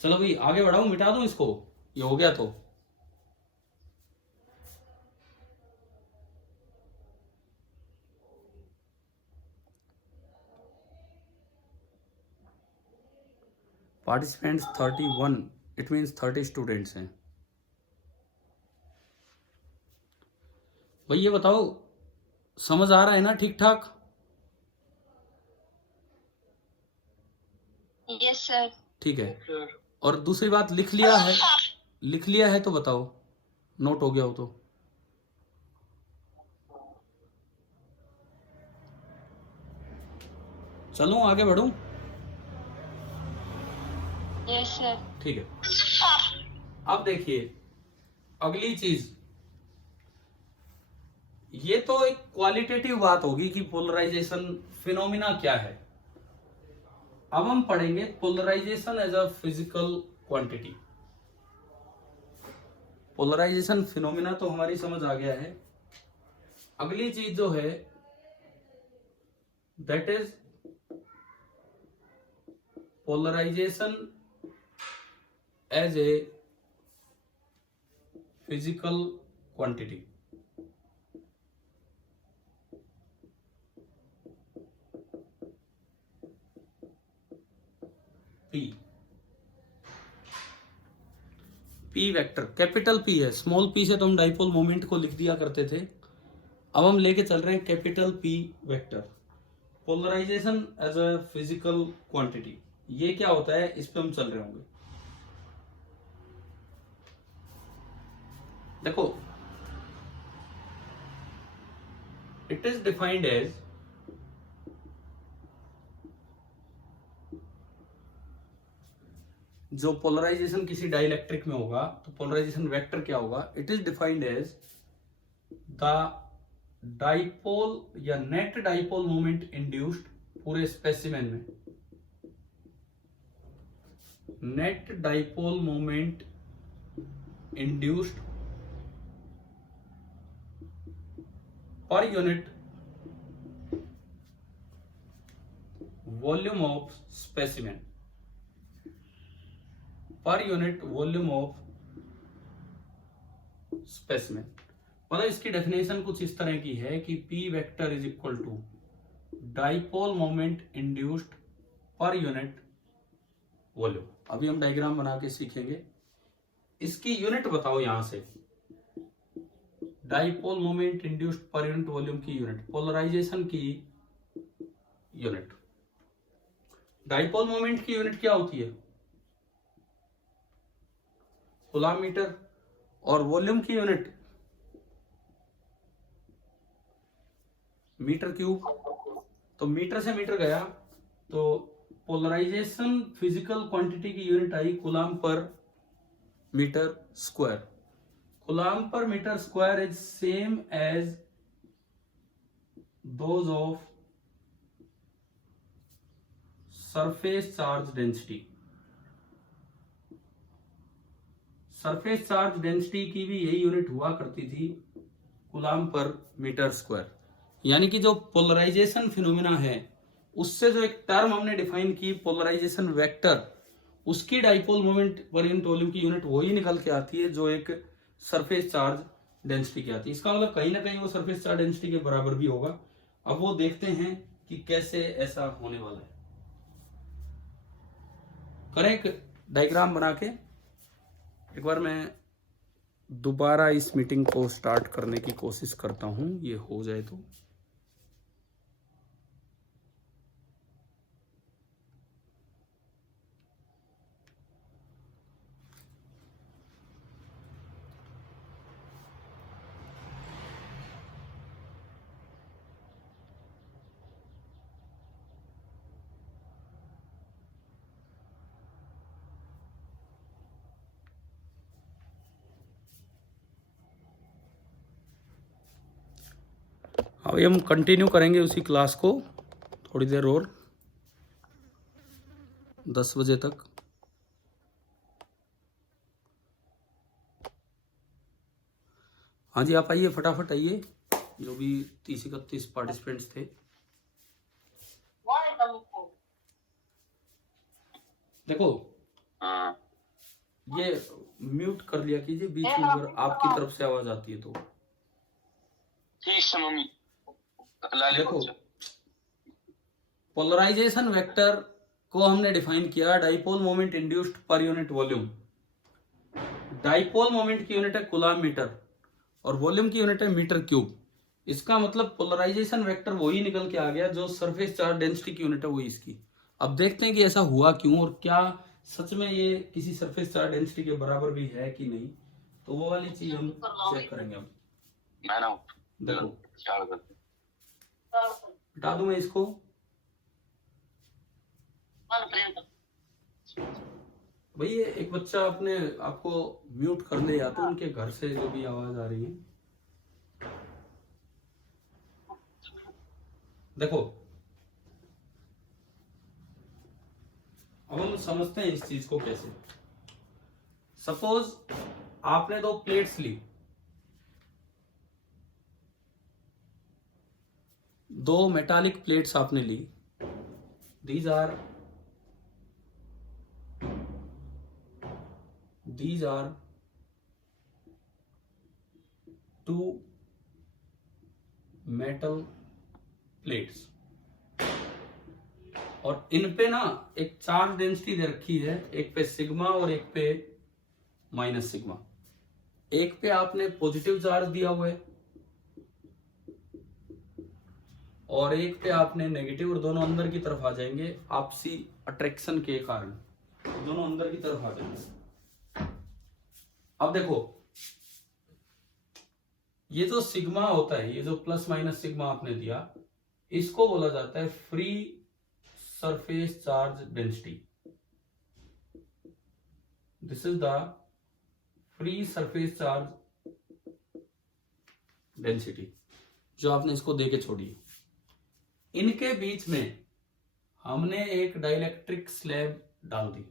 चलो भाई आगे बढ़ाऊं, मिटा दूं इसको, ये हो गया तो। पार्टिसिपेंट्स 31, इट मीन्स 30 स्टूडेंट्स हैं। भाई ये बताओ समझ आ रहा है ना ठीक ठाक? Yes sir. ठीक है। और दूसरी बात लिख लिया है तो बताओ, नोट हो गया हो तो। चलूं आगे बढ़ूं? Yes sir. ठीक है। अब देखिए अगली चीज, ये तो एक क्वालिटेटिव बात होगी कि पोलराइजेशन फिनोमिना क्या है। अब हम पढ़ेंगे polarization as a physical quantity. Polarization phenomena तो हमारी समझ आ गया है। अगली चीज जो है that is polarization as a physical quantity. P vector capital P है, स्मॉल पी से तो हम डाइपोल मोमेंट को लिख दिया करते थे, अब हम लेके चल रहे हैं capital P vector. Polarization as a physical quantity, ये क्या होता है इस पे हम चल रहे होंगे। देखो इट इज डिफाइंड एज जो पोलराइजेशन किसी डाइलेक्ट्रिक में होगा तो पोलराइजेशन वेक्टर क्या होगा, it is defined as the dipole या नेट डाइपोल मोमेंट इंड्यूस्ड पूरे स्पेसिमेन में, net dipole moment induced per unit volume of specimen, per unit volume of specimen. मतलब इसकी डेफिनेशन कुछ इस तरह की है कि P vector is equal to dipole moment induced per unit volume. अभी हम डायग्राम बना के सीखेंगे। इसकी यूनिट बताओ यहां से, dipole moment induced per unit volume की यूनिट, पोलराइजेशन की यूनिट। डाइपोल मोमेंट की यूनिट क्या होती है? Coulomb metre. और वॉल्यूम की यूनिट मीटर क्यूब। तो मीटर से मीटर गया, तो पोलराइजेशन फिजिकल क्वांटिटी की यूनिट आई coulomb per metre square. Coulomb per metre square is same as those of surface charge density. Surface charge density की भी यही यूनिट हुआ करती थी, कूलम पर मीटर स्क्वायर। यानी कि जो पोलराइजेशन फिनोमेना है उससे जो एक टर्म हमने डिफाइन की पोलराइजेशन वेक्टर, उसकी डाइपोल मोमेंट पर यूनिट वॉल्यूम की यूनिट वही निकल के आती है जो एक सरफेस चार्ज डेंसिटी की आती है। इसका मतलब कहीं ना कहीं वो सरफेस चार्ज डेंसिटी के बराबर भी होगा। अब वो देखते हैं कि कैसे ऐसा होने वाला है। करें एक डायग्राम बना के। एक बार मैं दोबारा इस मीटिंग को स्टार्ट करने की कोशिश करता हूं, ये हो जाए तो। अभी हम कंटिन्यू करेंगे उसी क्लास को थोड़ी देर और, 10 बजे तक। हाँ जी, आप आइए, फटाफट आइए, जो भी 30-31 पार्टिसिपेंट्स थे। देखो, ये म्यूट कर लिया कीजिए बीच में अगर आपकी तरफ से आवाज आती है तो। देखो, पोलराइजेशन वेक्टर को हमने डिफाइन किया dipole moment induced per unit volume. Dipole moment की यूनिट है कूलम मीटर और वॉल्यूम की यूनिट है मीटर क्यूब। इसका मतलब पोलराइजेशन वेक्टर वही निकल के आ गया जो सरफेस चार्ज डेंसिटी की यूनिट है वही इसकी। अब देखते हैं कि ऐसा हुआ क्यों और क्या सच में ये किसी सरफेस चार्ज डेंसिटी के बराबर भी है कि नहीं। तो वो वाली चीज हम चेक करेंगे। अब देखो, हटा दूं मैं इसको। भैया एक बच्चा अपने आपको म्यूट कर ले, या तो उनके घर से जो भी आवाज आ रही है। देखो, अब हम समझते हैं इस चीज को कैसे। सपोज आपने 2 प्लेट्स ली, 2 मेटालिक प्लेट्स आपने ली। These are 2 metal plates और इन पे ना एक चार्ज डेंसिटी दे रखी है, एक पे सिग्मा और एक पे माइनस सिग्मा। एक पे आपने पॉजिटिव चार्ज दिया हुआ है और एक पे आपने नेगेटिव, और दोनों अंदर की तरफ आ जाएंगे आपसी अट्रैक्शन के कारण, दोनों अंदर की तरफ आ जाएंगे। अब देखो, ये जो सिग्मा होता है, ये जो प्लस माइनस सिग्मा आपने दिया, इसको बोला जाता है free surface charge density. This is the free surface charge density जो आपने इसको दे के छोड़ी। इनके बीच में हमने एक डाइलेक्ट्रिक स्लैब डाल दी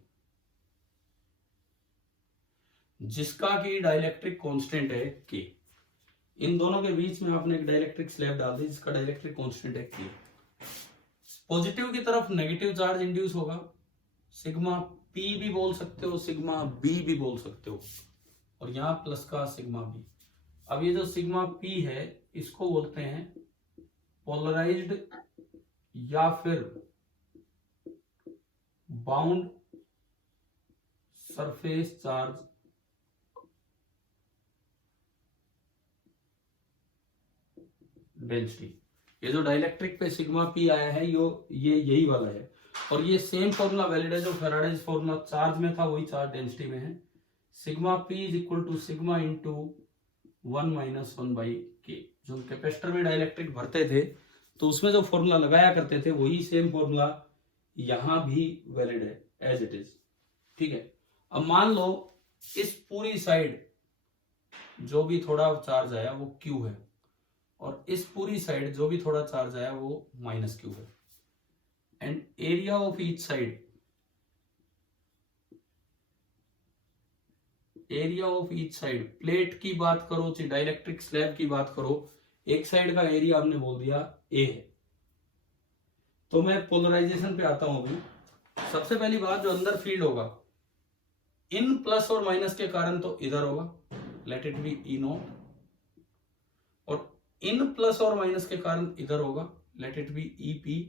जिसका की डाइलेक्ट्रिक कांस्टेंट है के। इन दोनों के बीच में आपने एक डाइलेक्ट्रिक स्लैब डाल दी जिसका डाइलेक्ट्रिक कांस्टेंट है के। पॉजिटिव की तरफ नेगेटिव चार्ज इंड्यूस होगा, सिग्मा पी भी बोल सकते हो, सिग्मा बी भी बोल सकते हो, और यहां प्लस का सिग्मा बी। अब ये जो सिग्मा पी है इसको बोलते हैं पोलराइज्ड, या फिर बाउंड, या फिर न्यूट्रल चार्ज। पोलराइज्ड यानी कि नेगेटिव चार्ज, और बाउंड यानी कि positive charge. Surface charge density. ये जो डाइलेक्ट्रिक पे सिग्मा पी आया है ये यही वाला है, और ये सेम फॉर्मूला वैलिड है जो फेराडेज फॉर्मूला चार्ज में था, वही चार्ज डेंसिटी में है। Sigma P is equal to sigma into 1-1/k। जो कैपेसिटर में डाइलेक्ट्रिक भरते थे तो उसमें जो फॉर्मूला लगाया करते थे वही सेम फॉर्मूला यहां भी वैलिड है एज इट इज। ठीक है, अब मान लो इस पूरी साइड जो भी थोड़ा चार्ज आया वो Q है, और इस पूरी साइड जो भी थोड़ा चार्ज आया वो -Q है, and area of each side, area of each side, plate की बात करो चाहे डाइलेक्ट्रिक स्लैब की बात करो, एक साइड का एरिया हमने बोल दिया A है। तो मैं पोलराइजेशन पे आता हूं अभी। सबसे पहली बात, जो अंदर फील्ड होगा इन प्लस और माइनस के कारण तो इधर होगा, लेट इट बी E0, और इन प्लस और माइनस के कारण इधर होगा, लेट इट बी EP।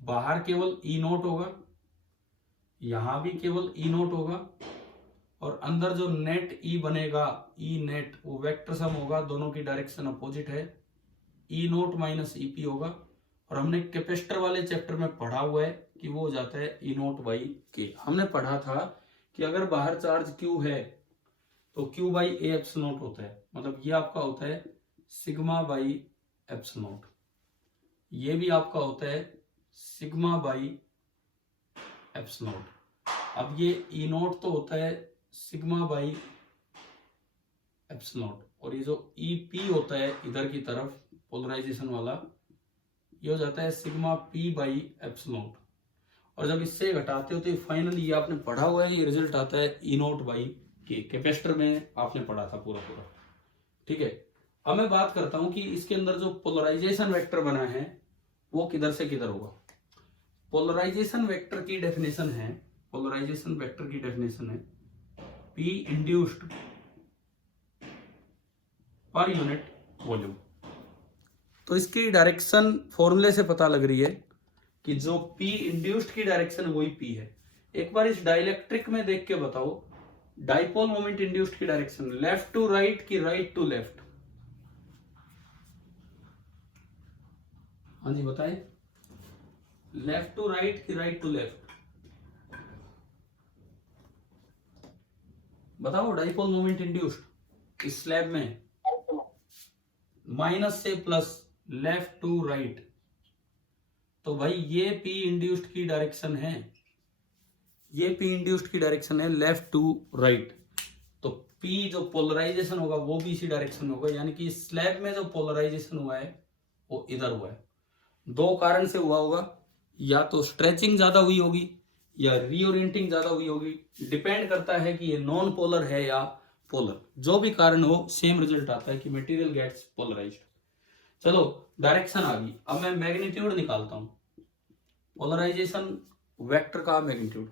बाहर केवल E0 होगा, यहां भी केवल E0 होगा, और अंदर जो नेट E बनेगा, E नेट, वो वेक्टर सम होगा, दोनों की डायरेक्शन अपोजिट है, E0 माइनस EP होगा। और हमने कैपेसिटर वाले चैप्टर में पढ़ा हुआ है कि वो हो जाता है E0/K। हमने पढ़ा था कि अगर बाहर चार्ज Q है तो Q/A/ε0 होता है, मतलब ये आपका होता है σ/ε0, ये भी आपका होता है σ/ε0। अब ये E0 तो होता है σ/ε0, और ये जो EP होता है इधर की तरफ पोलराइजेशन वाला, ये हो जाता है σP/ε0। और जब इससे घटाते हो तो फाइनली ये आपने पढ़ा हुआ है, ये रिजल्ट आता है E0/K। कैपेसिटर में आपने पढ़ा था पूरा। ठीक है, अब मैं बात करता हूं कि इसके अंदर जो पोलराइजेशन वेक्टर बना है वो किधर से किधर होगा। पोलराइजेशन वेक्टर की डेफिनेशन है, पोलराइजेशन वेक्टर की डेफिनेशन है P induced per unit volume. तो इसकी डायरेक्शन फॉर्मूले से पता लग रही है कि जो P इंड्यूस्ड की डायरेक्शन वही P है। एक बार इस डाइलेक्ट्रिक में देख के बताओ, डाइपोल मोमेंट इंड्यूस्ड की डायरेक्शन लेफ्ट टू राइट की राइट टू लेफ्ट? हाँ जी बताए, लेफ्ट टू राइट की राइट टू लेफ्ट? बताओ, डाइपोल मोमेंट इंड्यूस्ड इस स्लैब में माइनस से प्लस, लेफ्ट टू राइट, तो भाई ये P इंड्यूस्ड की डायरेक्शन है, ये P इंड्यूस्ड की डायरेक्शन है लेफ्ट टू राइट। तो P जो पोलराइजेशन होगा वो भी इसी डायरेक्शन में होगा, यानी कि स्लैब में जो पोलराइजेशन हुआ है वो इधर हुआ है। दो कारण से हुआ होगा, या तो स्ट्रेचिंग ज्यादा हुई होगी या रीओरिएंटिंग ज्यादा हुई होगी, डिपेंड करता है कि ये नॉन पोलर है या पोलर। जो भी कारण हो सेम रिजल्ट आता है कि मटेरियल गेट्स पोलराइज्ड। चलो डायरेक्शन आ गई, अब मैं मैग्नीट्यूड निकालता हूं, पोलराइजेशन वेक्टर का magnitude.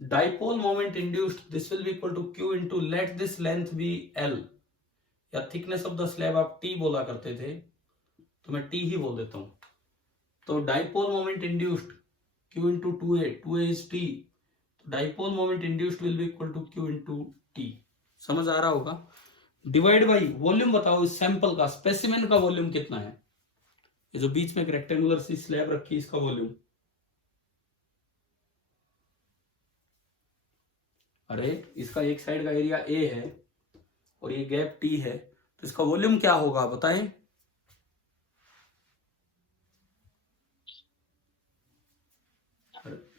Dipole moment induced, this will be equal to Q into let this length be L, या थिकनेस ऑफ द स्लैब आप T बोला करते थे तो मैं T ही बोल देता हूं। तो dipole moment induced Q into 2a is T, तो dipole moment induced will be equal to Q into T। समझ आ रहा होगा? डिवाइड बाई वॉल्यूम बताओ, इस सैंपल का, स्पेसिमेन का वॉल्यूम कितना है? ये जो बीच में एक रेक्टेंगुलर सी स्लैब रखी, इसका वॉल्यूम, अरे इसका एक साइड का एरिया A है और ये गैप T है, तो इसका वॉल्यूम क्या होगा बताएं?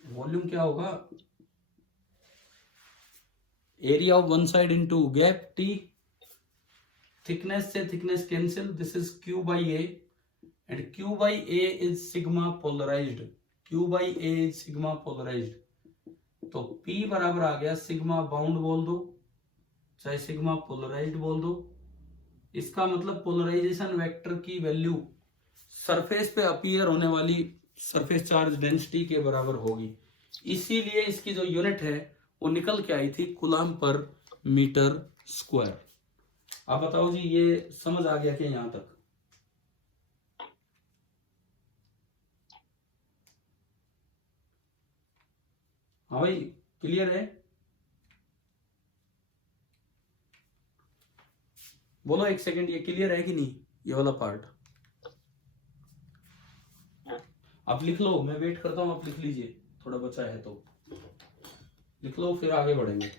वॉल्यूम क्या होगा? Area of one side into gap T, thickness से thickness cancel, this is Q/A, and Q/A is sigma polarised, Q/A is sigma polarised. तो P बराबर आ गया सिग्मा बाउंड बोल दो चाहे सिग्मा पोलराइज्ड बोल दो। इसका मतलब पोलराइजेशन वेक्टर की वैल्यू सरफेस पे अपीयर होने वाली सरफेस चार्ज डेंसिटी के बराबर होगी। इसीलिए इसकी जो यूनिट है वो निकल के आई थी कूलम पर मीटर स्क्वायर। आप बताओ जी, ये समझ आ गया क्या यहां तक? हाँ भाई, क्लियर है? बोलो एक सेकंड, ये क्लियर है कि नहीं, ये वाला पार्ट? आप लिख लो, मैं वेट करता हूं, आप लिख लीजिए, थोड़ा बचा है तो लिख लो, फिर आगे बढ़ेंगे।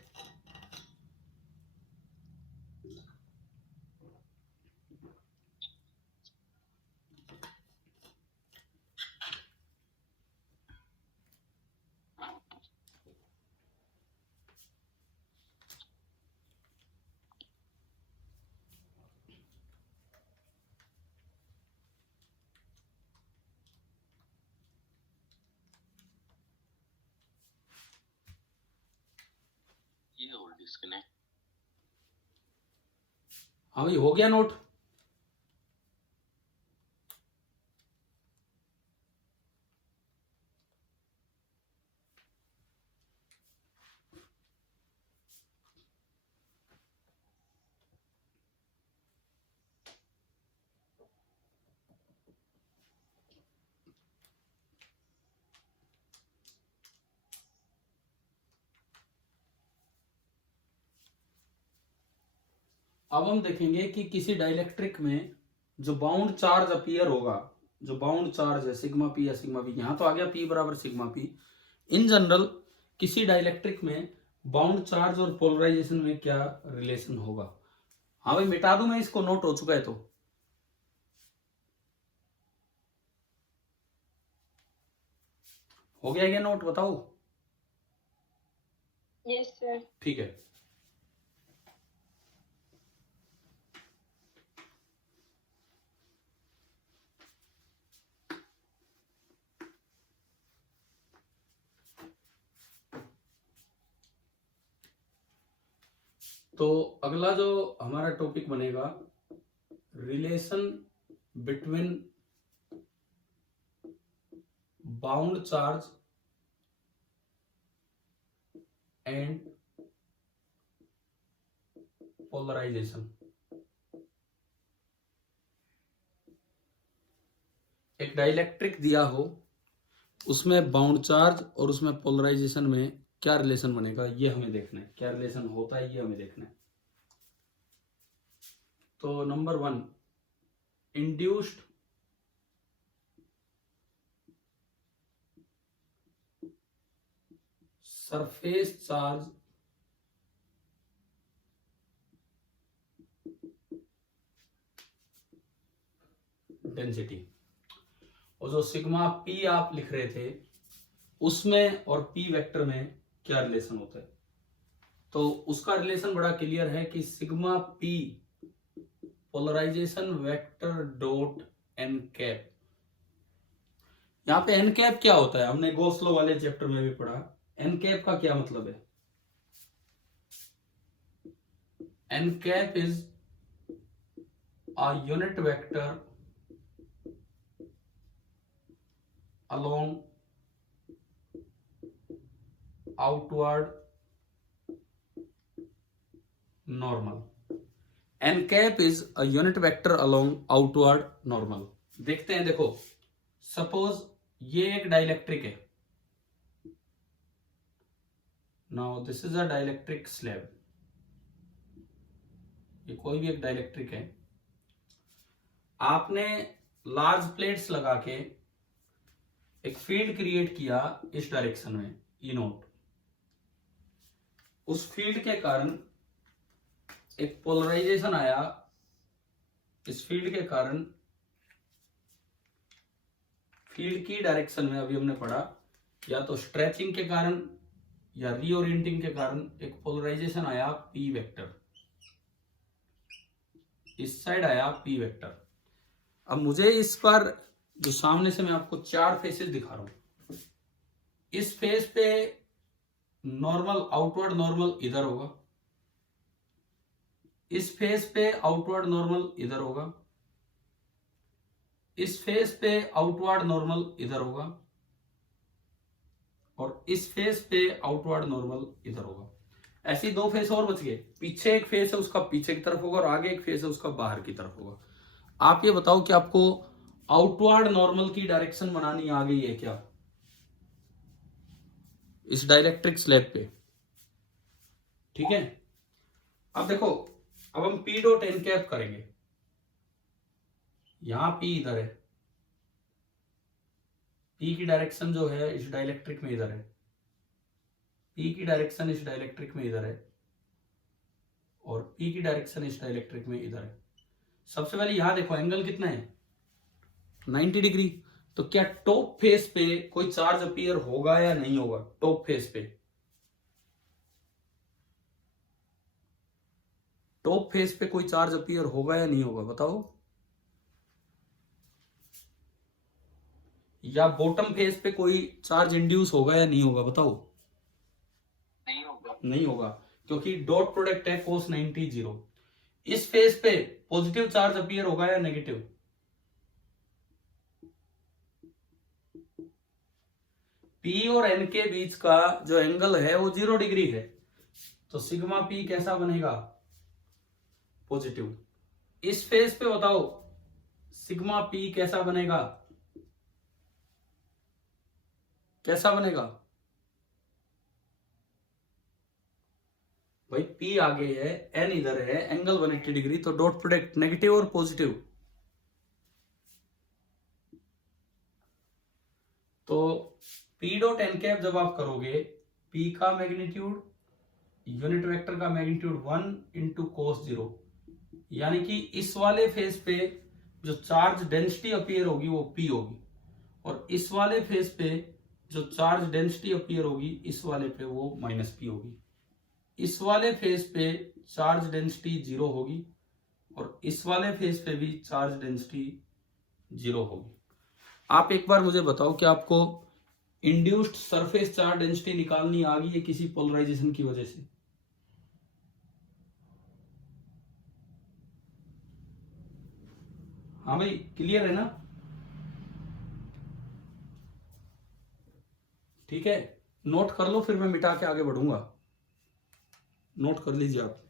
डिस्कनेक्ट। हाँ भाई, हो गया नोट? अब हम देखेंगे कि किसी डाइलेक्ट्रिक में जो बाउंड चार्ज अपीयर होगा, जो बाउंड चार्ज है सिग्मा पी या सिग्मा पी, यहां तो आ गया पी बराबर सिग्मा पी। इन जनरल किसी डाइलेक्ट्रिक में बाउंड चार्ज और पोलराइजेशन में क्या रिलेशन होगा? हाँ भाई, मिटा दूं मैं इसको, नोट हो चुका है तो। हो गया क्या नोट, बताओ? Yes sir. ठीक है। तो अगला जो हमारा टॉपिक बनेगा, relation between bound charge and polarization. एक डाइलेक्ट्रिक दिया हो, उसमें बाउंड चार्ज और उसमें पोलराइजेशन में क्या रिलेशन बनेगा, ये हमें देखना है। क्या रिलेशन होता है ये हमें देखना है। तो number 1, induced surface charge density. और जो सिग्मा पी आप लिख रहे थे, उसमें और पी वेक्टर में क्या रिलेशन होता है? तो उसका रिलेशन बड़ा क्लियर है कि sigma P polarization vector dot N cap. यहां पे एन कैप क्या होता है, हमने गॉस लॉ वाले चैप्टर में भी पढ़ा। एन कैप का क्या मतलब है? N cap is a unit vector along outward normal. n cap is a unit vector along outward normal. देखते हैं, देखो सपोज ये एक डाइलेक्ट्रिक है। Now this is a dielectric slab. ये कोई भी एक डाइलेक्ट्रिक है। आपने लार्ज प्लेट्स लगा के एक फील्ड क्रिएट किया इस डायरेक्शन में, ई नोट। उस फील्ड के कारण एक पोलराइजेशन आया। इस फील्ड के कारण, फील्ड की डायरेक्शन में अभी हमने पढ़ा, या तो स्ट्रेचिंग के कारण या रीओरिएंटिंग के कारण एक पोलराइजेशन आया पी वेक्टर। इस साइड आया पी वेक्टर। अब मुझे इस पर जो सामने से मैं आपको 4 फेसेस दिखा रहा हूं, इस फेस पे नॉर्मल, आउटवर्ड नॉर्मल इधर होगा, इस फेस पे आउटवर्ड नॉर्मल इधर होगा, इस फेस पे आउटवर्ड नॉर्मल इधर होगा, और इस फेस पे आउटवर्ड नॉर्मल इधर होगा। ऐसी 2 फेस और बच गए। पीछे एक फेस है उसका पीछे की तरफ होगा, और आगे एक फेस है उसका बाहर की तरफ होगा। आप ये बताओ कि आपको आउटवर्ड नॉर्मल की डायरेक्शन बनानी आ गई है क्या? इस डाइलेक्ट्रिक स्लैब पे, ठीक है। अब देखो, अब हम पी डॉट एन कैप करेंगे। यहां पी इधर है, पी की डायरेक्शन जो है इस डाइलेक्ट्रिक में इधर है, पी की डायरेक्शन इस डाइलेक्ट्रिक में इधर है, और पी की डायरेक्शन इस डाइलेक्ट्रिक में इधर है। सबसे पहले यहां देखो एंगल कितना है, 90 डिग्री। तो क्या टॉप फेस पे कोई चार्ज अपीयर होगा या नहीं होगा? टॉप फेस पे, टॉप फेस पे कोई चार्ज अपीयर होगा या नहीं होगा बताओ? या बॉटम फेस पे कोई चार्ज इंड्यूस होगा या नहीं होगा बताओ? नहीं होगा। नहीं होगा, क्योंकि डॉट प्रोडक्ट है cos 90 0। इस फेस पे पॉजिटिव चार्ज अपीयर होगा या नेगेटिव? पी और एन के बीच का जो एंगल है वो 0 डिग्री है, तो सिग्मा पी कैसा बनेगा? पॉजिटिव। इस फेस पे बताओ सिग्मा पी कैसा बनेगा? कैसा बनेगा भाई? पी आगे है, एन इधर है, एंगल 180 डिग्री, तो डॉट प्रोडक्ट नेगेटिव और पॉजिटिव। तो पी डॉट एन कैप जब आप करोगे, पी का मैग्नीट्यूड यूनिट वेक्टर का मैग्नीट्यूड 1 इंटू कोस 0, यानी कि इस वाले फेस पे जो चार्ज डेंसिटी अपीयर होगी वो पी होगी, और इस वाले फेस पे जो चार्ज डेंसिटी अपीयर होगी इस वाले पे वो माइनस पी होगी। इस वाले फेस पे चार्ज डेंसिटी 0 होगी, और इस वाले फेस पे भी चार्ज डेंसिटी 0 होगी। आप एक बार मुझे बताओ कि आपको इंड्यूस्ड सरफेस चार्ज डेंसिटी निकालनी आ गई है किसी पोलराइजेशन की वजह से? हाँ भाई, क्लियर है ना? ठीक है, नोट कर लो, फिर मैं मिटा के आगे बढ़ूंगा। नोट कर लीजिए आप।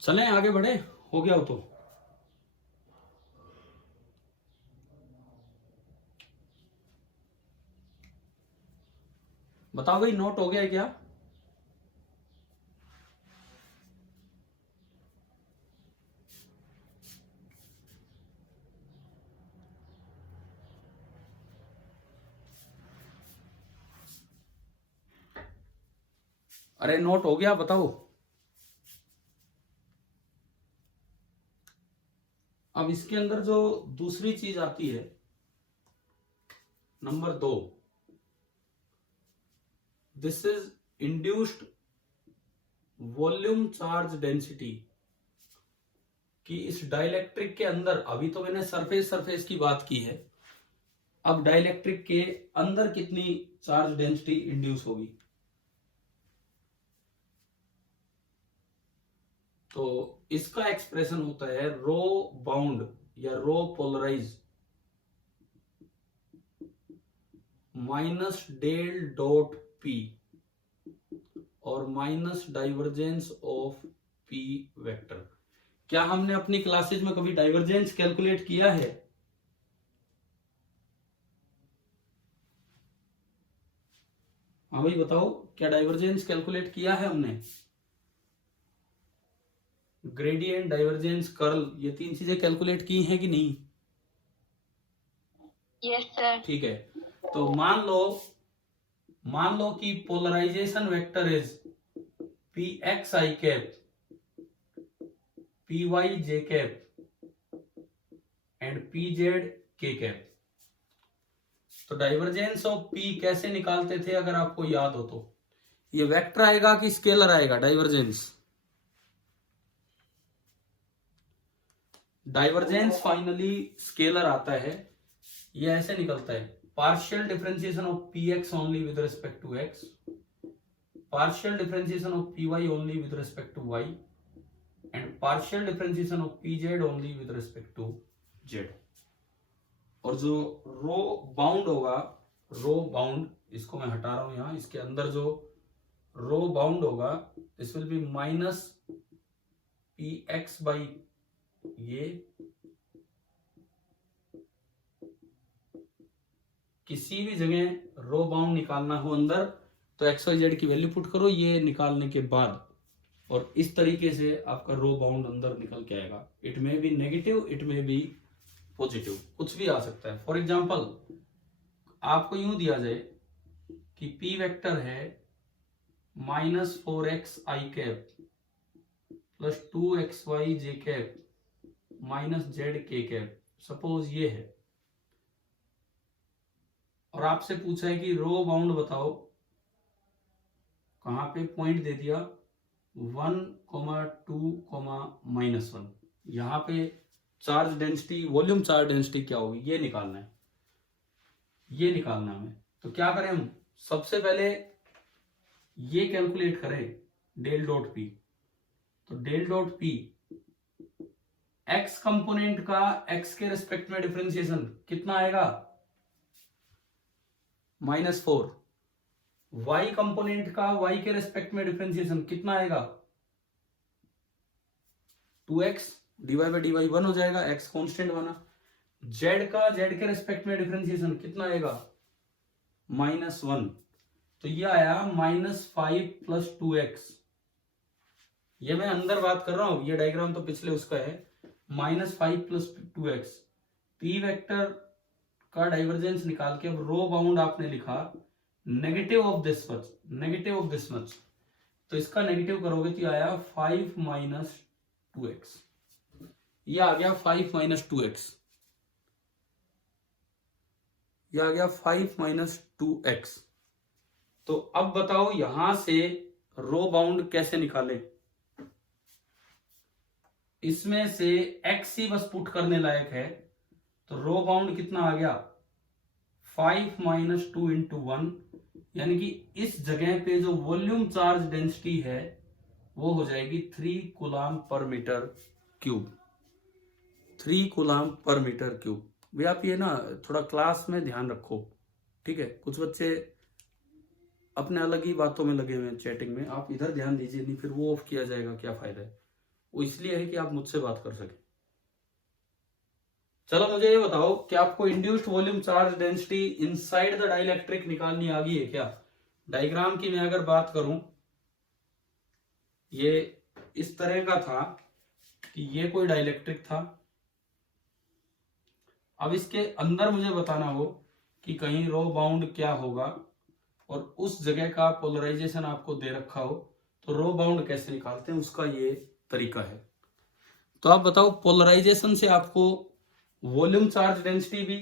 चलें आगे बढ़े, हो गया हो तो? बताओ भाई, नोट हो गया है क्या? अरे नोट हो गया, बताओ। अब इसके अंदर जो दूसरी चीज आती है, number 2, this is induced volume charge density, कि इस डाइलेक्ट्रिक के अंदर, अभी तो मैंने सरफेस की बात की है, अब डाइलेक्ट्रिक के अंदर कितनी चार्ज डेंसिटी इंड्यूस होगी? तो इसका एक्सप्रेशन होता है रो बाउंड या rho polarise minus del dot P और minus divergence of P vector. क्या हमने अपनी क्लासेज में कभी डाइवर्जेंस कैलकुलेट किया है? हाँ भाई बताओ, क्या डाइवर्जेंस कैलकुलेट किया है हमने? ग्रेडियंट, डाइवर्जेंस, कर्ल, ये 3 चीजें कैलकुलेट की हैं कि नहीं? Yes sir. ठीक है, तो मान लो कि polarization vector is P X I cap, P Y J cap, and P Z K cap. तो डाइवर्जेंस ऑफ पी कैसे निकालते थे अगर आपको याद हो तो, ये वेक्टर आएगा कि स्केलर आएगा? डाइवर्जेंस फाइनली स्केलर आता है। ये ऐसे निकलता है, partial differentiation of P X only with respect to X, partial differentiation of P Y only with respect to Y, and partial differentiation of P Z only with respect to Z. और जो रो bound होगा, रो bound, इसको मैं हटा रहा हूं यहां, इसके अंदर जो रो बाउंड होगा this will B minus P x by ये, किसी भी जगह रो बाउंड निकालना हो अंदर तो एक्स वाई जेड की वैल्यू पुट करो ये निकालने के बाद, और इस तरीके से आपका रो बाउंड अंदर निकल के आएगा। इट में बी नेगेटिव, इट में बी पॉजिटिव, कुछ भी आ सकता है। फॉर एग्जाम्पल आपको यूं दिया जाए कि पी वेक्टर है -4x i cap plus 2x y j cap minus Z K cap, suppose ये है, और आपसे पूछा है कि रो बाउंड बताओ, कहां पे पॉइंट दे दिया 1, 2, -1, यहां पे charge density, volume charge density क्या होगी ये निकालना है, ये निकालना है हमें। तो क्या करें हम, सबसे पहले ये कैलकुलेट करें डेल डॉट पी। तो del dot P X component का एक्स के रिस्पेक्ट में डिफरेंशिएशन कितना आएगा -4, वाई कंपोनेंट का वाई के रिस्पेक्ट में डिफरेंशिएशन कितना आएगा 2x, डीवाई बाई डीवाई 1 हो जाएगा, x कांस्टेंट बना। z का z के रिस्पेक्ट में डिफरेंशिएशन कितना आएगा -1, तो ये आया -5 + 2x। ये मैं अंदर बात कर रहा हूं, ये डायग्राम तो पिछले उसका है। -5 + 2x, पी वेक्टर का डाइवर्जेंस निकाल के अब रो बाउंड आपने लिखा negative of this much, negative of this much, तो इसका नेगेटिव करोगे तो आया 5 - 2x, ये आ गया 5 - 2x, ये आ गया 5 - 2x। तो अब बताओ यहां से रो बाउंड कैसे निकाले, इसमें से x ही बस पुट करने लायक है, तो रो बाउंड कितना आ गया 5 - 2 × 1, यानी कि इस जगह पे जो वॉल्यूम चार्ज डेंसिटी है वो हो जाएगी 3 कूलाम पर मीटर क्यूब, 3 कूलाम पर मीटर क्यूब। भाई आप ये ना थोड़ा क्लास में ध्यान रखो, ठीक है? कुछ बच्चे अपने अलग ही बातों में लगे हुए हैं चैटिंग में, आप इधर ध्यान दीजिए, नहीं फिर वो ऑफ किया जाएगा, क्या फायदा है? वो इसलिए है कि आप मुझसे बात कर सके। चलो मुझे ये बताओ कि आपको induced volume charge density inside the dielectric निकालनी आ गई है क्या? डायग्राम की मैं अगर बात करूं, ये इस तरह का था कि ये कोई डाइलेक्ट्रिक था। अब इसके अंदर मुझे बताना हो कि कहीं रो बाउंड क्या होगा और उस जगह का पोलराइजेशन आपको दे रखा हो, तो रो बाउंड कैसे निकालते हैं उसका ये तरीका है। तो आप बताओ पोलराइजेशन से आपको वॉल्यूम चार्ज डेंसिटी भी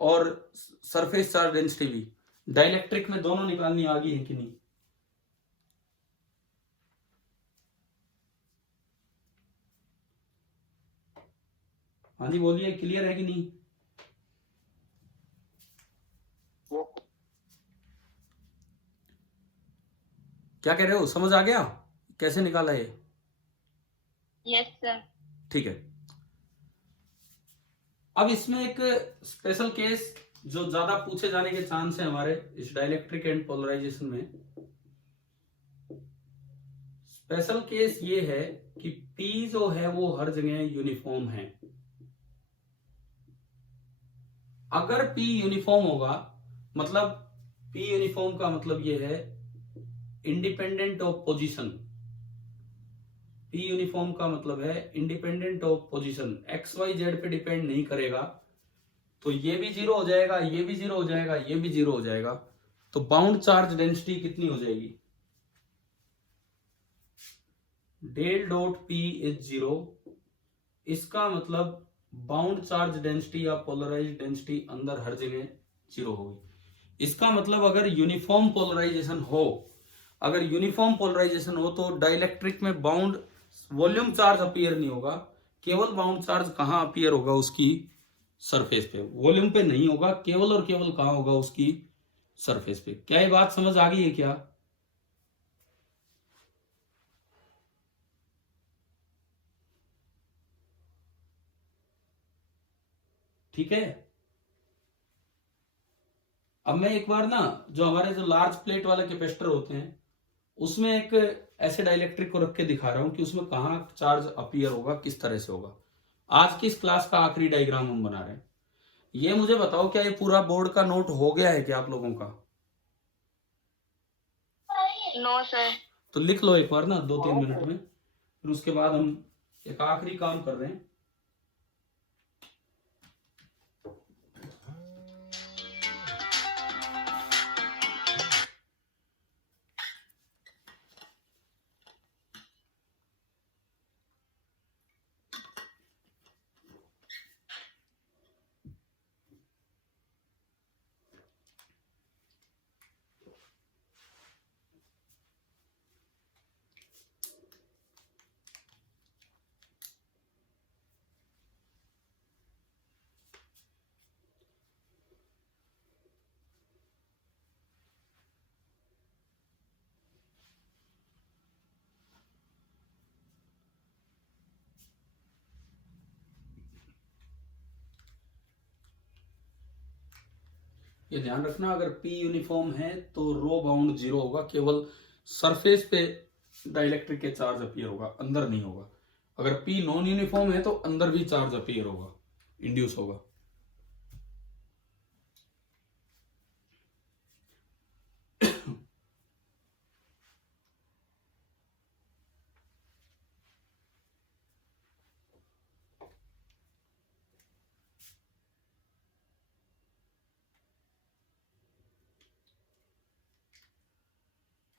और सरफेस चार्ज डेंसिटी भी डाइलेक्ट्रिक में दोनों निकालनी आ गई है कि नहीं? हाँ जी बोलिए, क्लियर है कि नहीं? क्या कह रहे हो, समझ आ गया कैसे निकाला ये? Yes sir. ठीक है। अब इसमें एक स्पेशल केस जो ज्यादा पूछे जाने के चांस है हमारे इस डाइलेक्ट्रिक एंड पोलराइजेशन में, स्पेशल केस ये है कि P जो है वो हर जगह यूनिफॉर्म है। अगर P यूनिफॉर्म होगा, मतलब P यूनिफॉर्म का मतलब ये है independent of position. P uniform का मतलब है independent of position, X Y Z पे डिपेंड नहीं करेगा, तो ये भी 0 हो जाएगा, ये भी 0 हो जाएगा, ये भी 0 हो जाएगा। तो बाउंड चार्ज डेंसिटी कितनी हो जाएगी? Del dot P is 0। इसका मतलब बाउंड चार्ज डेंसिटी या पोलराइज डेंसिटी अंदर हर जगह 0 होगी। इसका मतलब अगर यूनिफॉर्म पोलराइजेशन हो, अगर यूनिफॉर्म पोलराइजेशन हो तो डाइलेक्ट्रिक में बाउंड वॉल्यूम चार्ज अपीयर नहीं होगा, केवल बाउंड चार्ज कहाँ अपीयर होगा, उसकी सरफेस पे, वॉल्यूम पे नहीं होगा, केवल और केवल कहाँ होगा, उसकी सरफेस पे। क्या ये बात समझ आ गई है क्या? ठीक है। अब मैं एक बार ना जो हमारे जो लार्ज प्लेट वाले कैपेसिटर होते हैं उसमें एक ऐसे डाइलेक्ट्रिक को रख के दिखा रहा हूं कि उसमें कहाँ चार्ज अपीयर होगा, किस तरह से होगा। आज की इस क्लास का आखिरी डायग्राम हम बना रहे हैं। ये मुझे बताओ, क्या ये पूरा बोर्ड का नोट हो गया है क्या आप लोगों का? No sir. तो लिख लो एक बार ना 2-3 मिनट में, फिर उसके बाद हम एक आखिरी काम कर रहे हैं। ये ध्यान रखना, अगर P यूनिफॉर्म है तो रो बाउंड 0 होगा, केवल सरफेस पे डाइलेक्ट्रिक के चार्ज अपीयर होगा, अंदर नहीं होगा। अगर P नॉन यूनिफॉर्म है तो अंदर भी चार्ज अपीयर होगा, इंड्यूस होगा।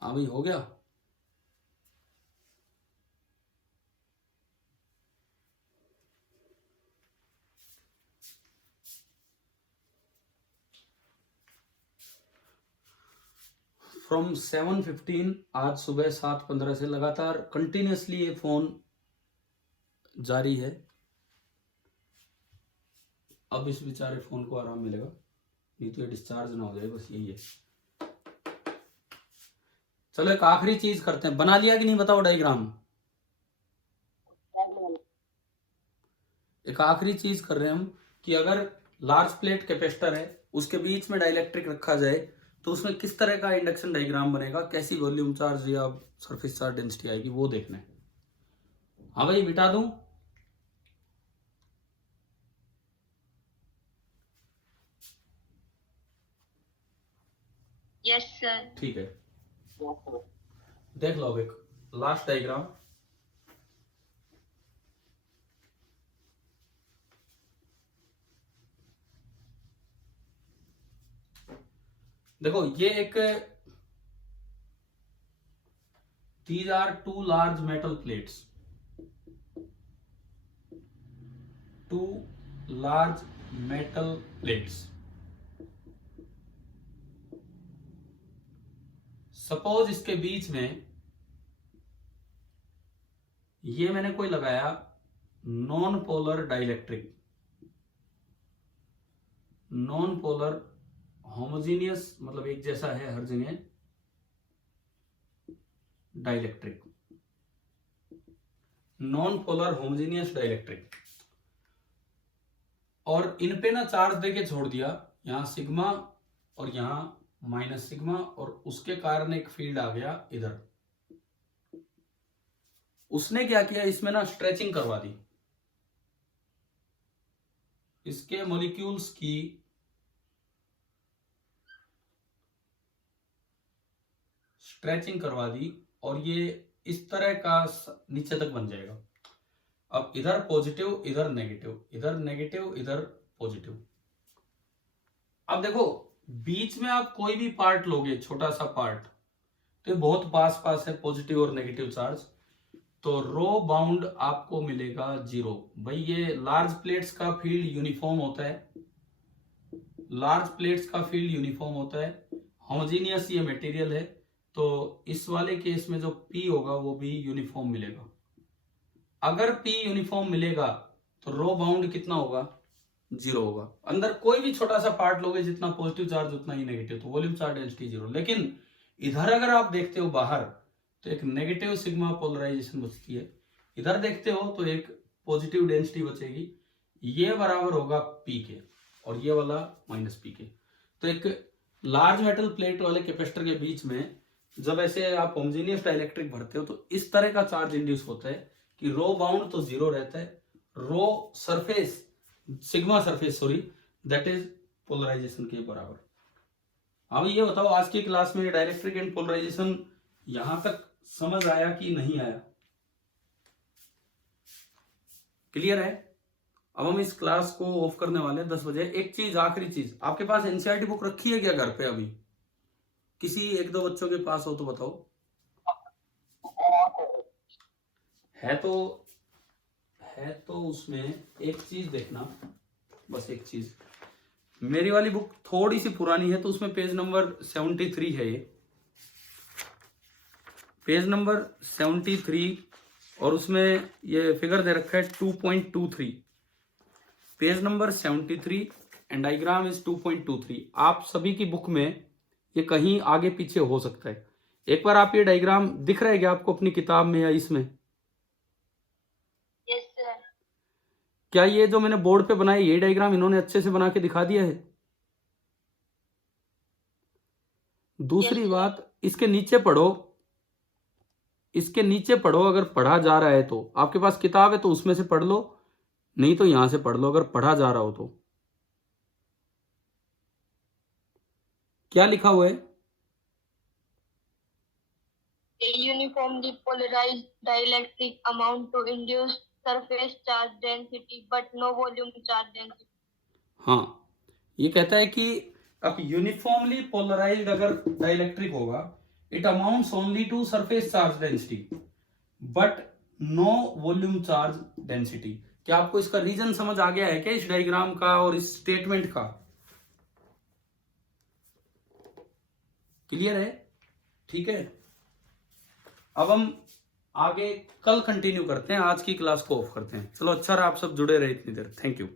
हाँ भाई, हो गया। फ्रॉम 7:15 आज सुबह 7:15 से लगातार कंटिन्यूसली ये फोन जारी है। अब इस बेचारे फोन को आराम मिलेगा, नहीं तो ये डिस्चार्ज ना हो जाए, बस यही है। चलो एक आखिरी चीज करते हैं, बना लिया कि नहीं बताओ डायग्राम? एक आखिरी चीज कर रहे हैं हम कि अगर लार्ज प्लेट कैपेसिटर है उसके बीच में डाइलेक्ट्रिक रखा जाए तो उसमें किस तरह का इंडक्शन डायग्राम बनेगा, कैसी वॉल्यूम चार्ज या सरफेस चार्ज डेंसिटी आएगी, वो देखना है। हाँ भाई, बिठा दूं? Yes sir. ठीक है, देख लो एक लास्ट डायग्राम। देखो ये एक, these are two large metal plates, two large metal plates। Suppose इसके बीच में ये मैंने कोई लगाया non polar dielectric, non polar homogeneous, मतलब एक जैसा है हर जगह, dielectric, non polar homogeneous dielectric. और इन पे ना चार्ज देके छोड़ दिया, यहां सिग्मा और यहां माइनस सिग्मा, और उसके कारण एक फील्ड आ गया इधर। उसने क्या किया, इसमें ना स्ट्रेचिंग करवा दी, इसके मॉलिक्यूल्स की स्ट्रेचिंग करवा दी, और ये इस तरह का नीचे तक बन जाएगा। अब इधर पॉजिटिव, इधर नेगेटिव, इधर नेगेटिव, इधर पॉजिटिव। अब देखो बीच में आप कोई भी पार्ट लोगे, छोटा सा पार्ट, तो बहुत पास पास है पॉजिटिव और नेगेटिव चार्ज। तो रो बाउंड आपको मिलेगा 0। भाई ये लार्ज प्लेट्स का फील्ड यूनिफॉर्म होता है, लार्ज प्लेट्स का फील्ड यूनिफॉर्म होता है, होमोजीनियस ये मटेरियल है, तो इस वाले केस में जो P होगा वो भी यूनिफॉर्म मिलेगा। अगर P यूनिफॉर्म मिलेगा तो रो बाउंड कितना होगा, 0 होगा। अंदर कोई भी छोटा सा पार्ट लोगे जितना पॉजिटिव चार्ज उतना ही नेगेटिव, तो वॉल्यूम चार्ज डेंसिटी 0। लेकिन इधर अगर आप देखते हो बाहर तो एक नेगेटिव सिग्मा पोलराइजेशन बचती है, इधर देखते हो तो एक पॉजिटिव डेंसिटी बचेगी, ये बराबर होगा P के और ये वाला माइनस P के। तो एक लार्ज मेटल प्लेट वाले कैपेसिटर के बीच में जब ऐसे आप होमोजेनियस डाइलेक्ट्रिक भरते हो तो इस तरह का चार्ज इंड्यूस होता है कि रो बाउंड तो 0 रहता है, rho surface sigma surface sorry that is polarisation के बराबर। अब ये बताओ आज की क्लास में डाइलेक्ट्रिक एंड पोलराइजेशन यहां तक समझ आया कि नहीं आया, क्लियर है? अब हम इस क्लास को ऑफ करने वाले हैं 10 बजे। एक चीज, आखिरी चीज, आपके पास एनसीईआरटी बुक रखी है क्या घर पे? अभी किसी एक दो बच्चों के पास हो तो बताओ। है तो उसमें एक चीज देखना, बस एक चीज, मेरी वाली बुक थोड़ी सी पुरानी है तो उसमें पेज नंबर 73 है, ये पेज नंबर 73 और उसमें ये फिगर दे रखा है 2.23, page number 73 and diagram is 2.23। आप सभी की बुक में ये कहीं आगे पीछे हो सकता है। एक बार आप ये डायग्राम दिख रहा है क्या आपको अपनी किताब में या इसमें? Yes sir. क्या ये जो मैंने बोर्ड पे बनाया ये डायग्राम इन्होंने अच्छे से बना के दिखा दिया है? दूसरी Yes, बात, इसके नीचे पढ़ो, इसके नीचे पढ़ो, अगर पढ़ा जा रहा है तो आपके पास किताब है तो उसमें से पढ़ लो, नहीं तो यहां से पढ़ लो अगर पढ़ा जा रहा हो तो। क्या लिखा हुआ है? a uniformly polarized dielectric amount to induce surface charge density but no volume charge density। हाँ, ये कहता है कि अब यूनिफॉर्मली पोलराइज्ड अगर डाइलेक्ट्रिक होगा it amounts only to surface charge density but no volume charge density. क्या आपको इसका रीजन समझ आ गया है क्या, इस डायग्राम का और इस स्टेटमेंट का? क्लियर है? ठीक है, अब हम आगे कल कंटिन्यू करते हैं, आज की क्लास को ऑफ करते हैं। चलो, अच्छा रहा आप सब जुड़े रहे इतनी देर, थैंक यू।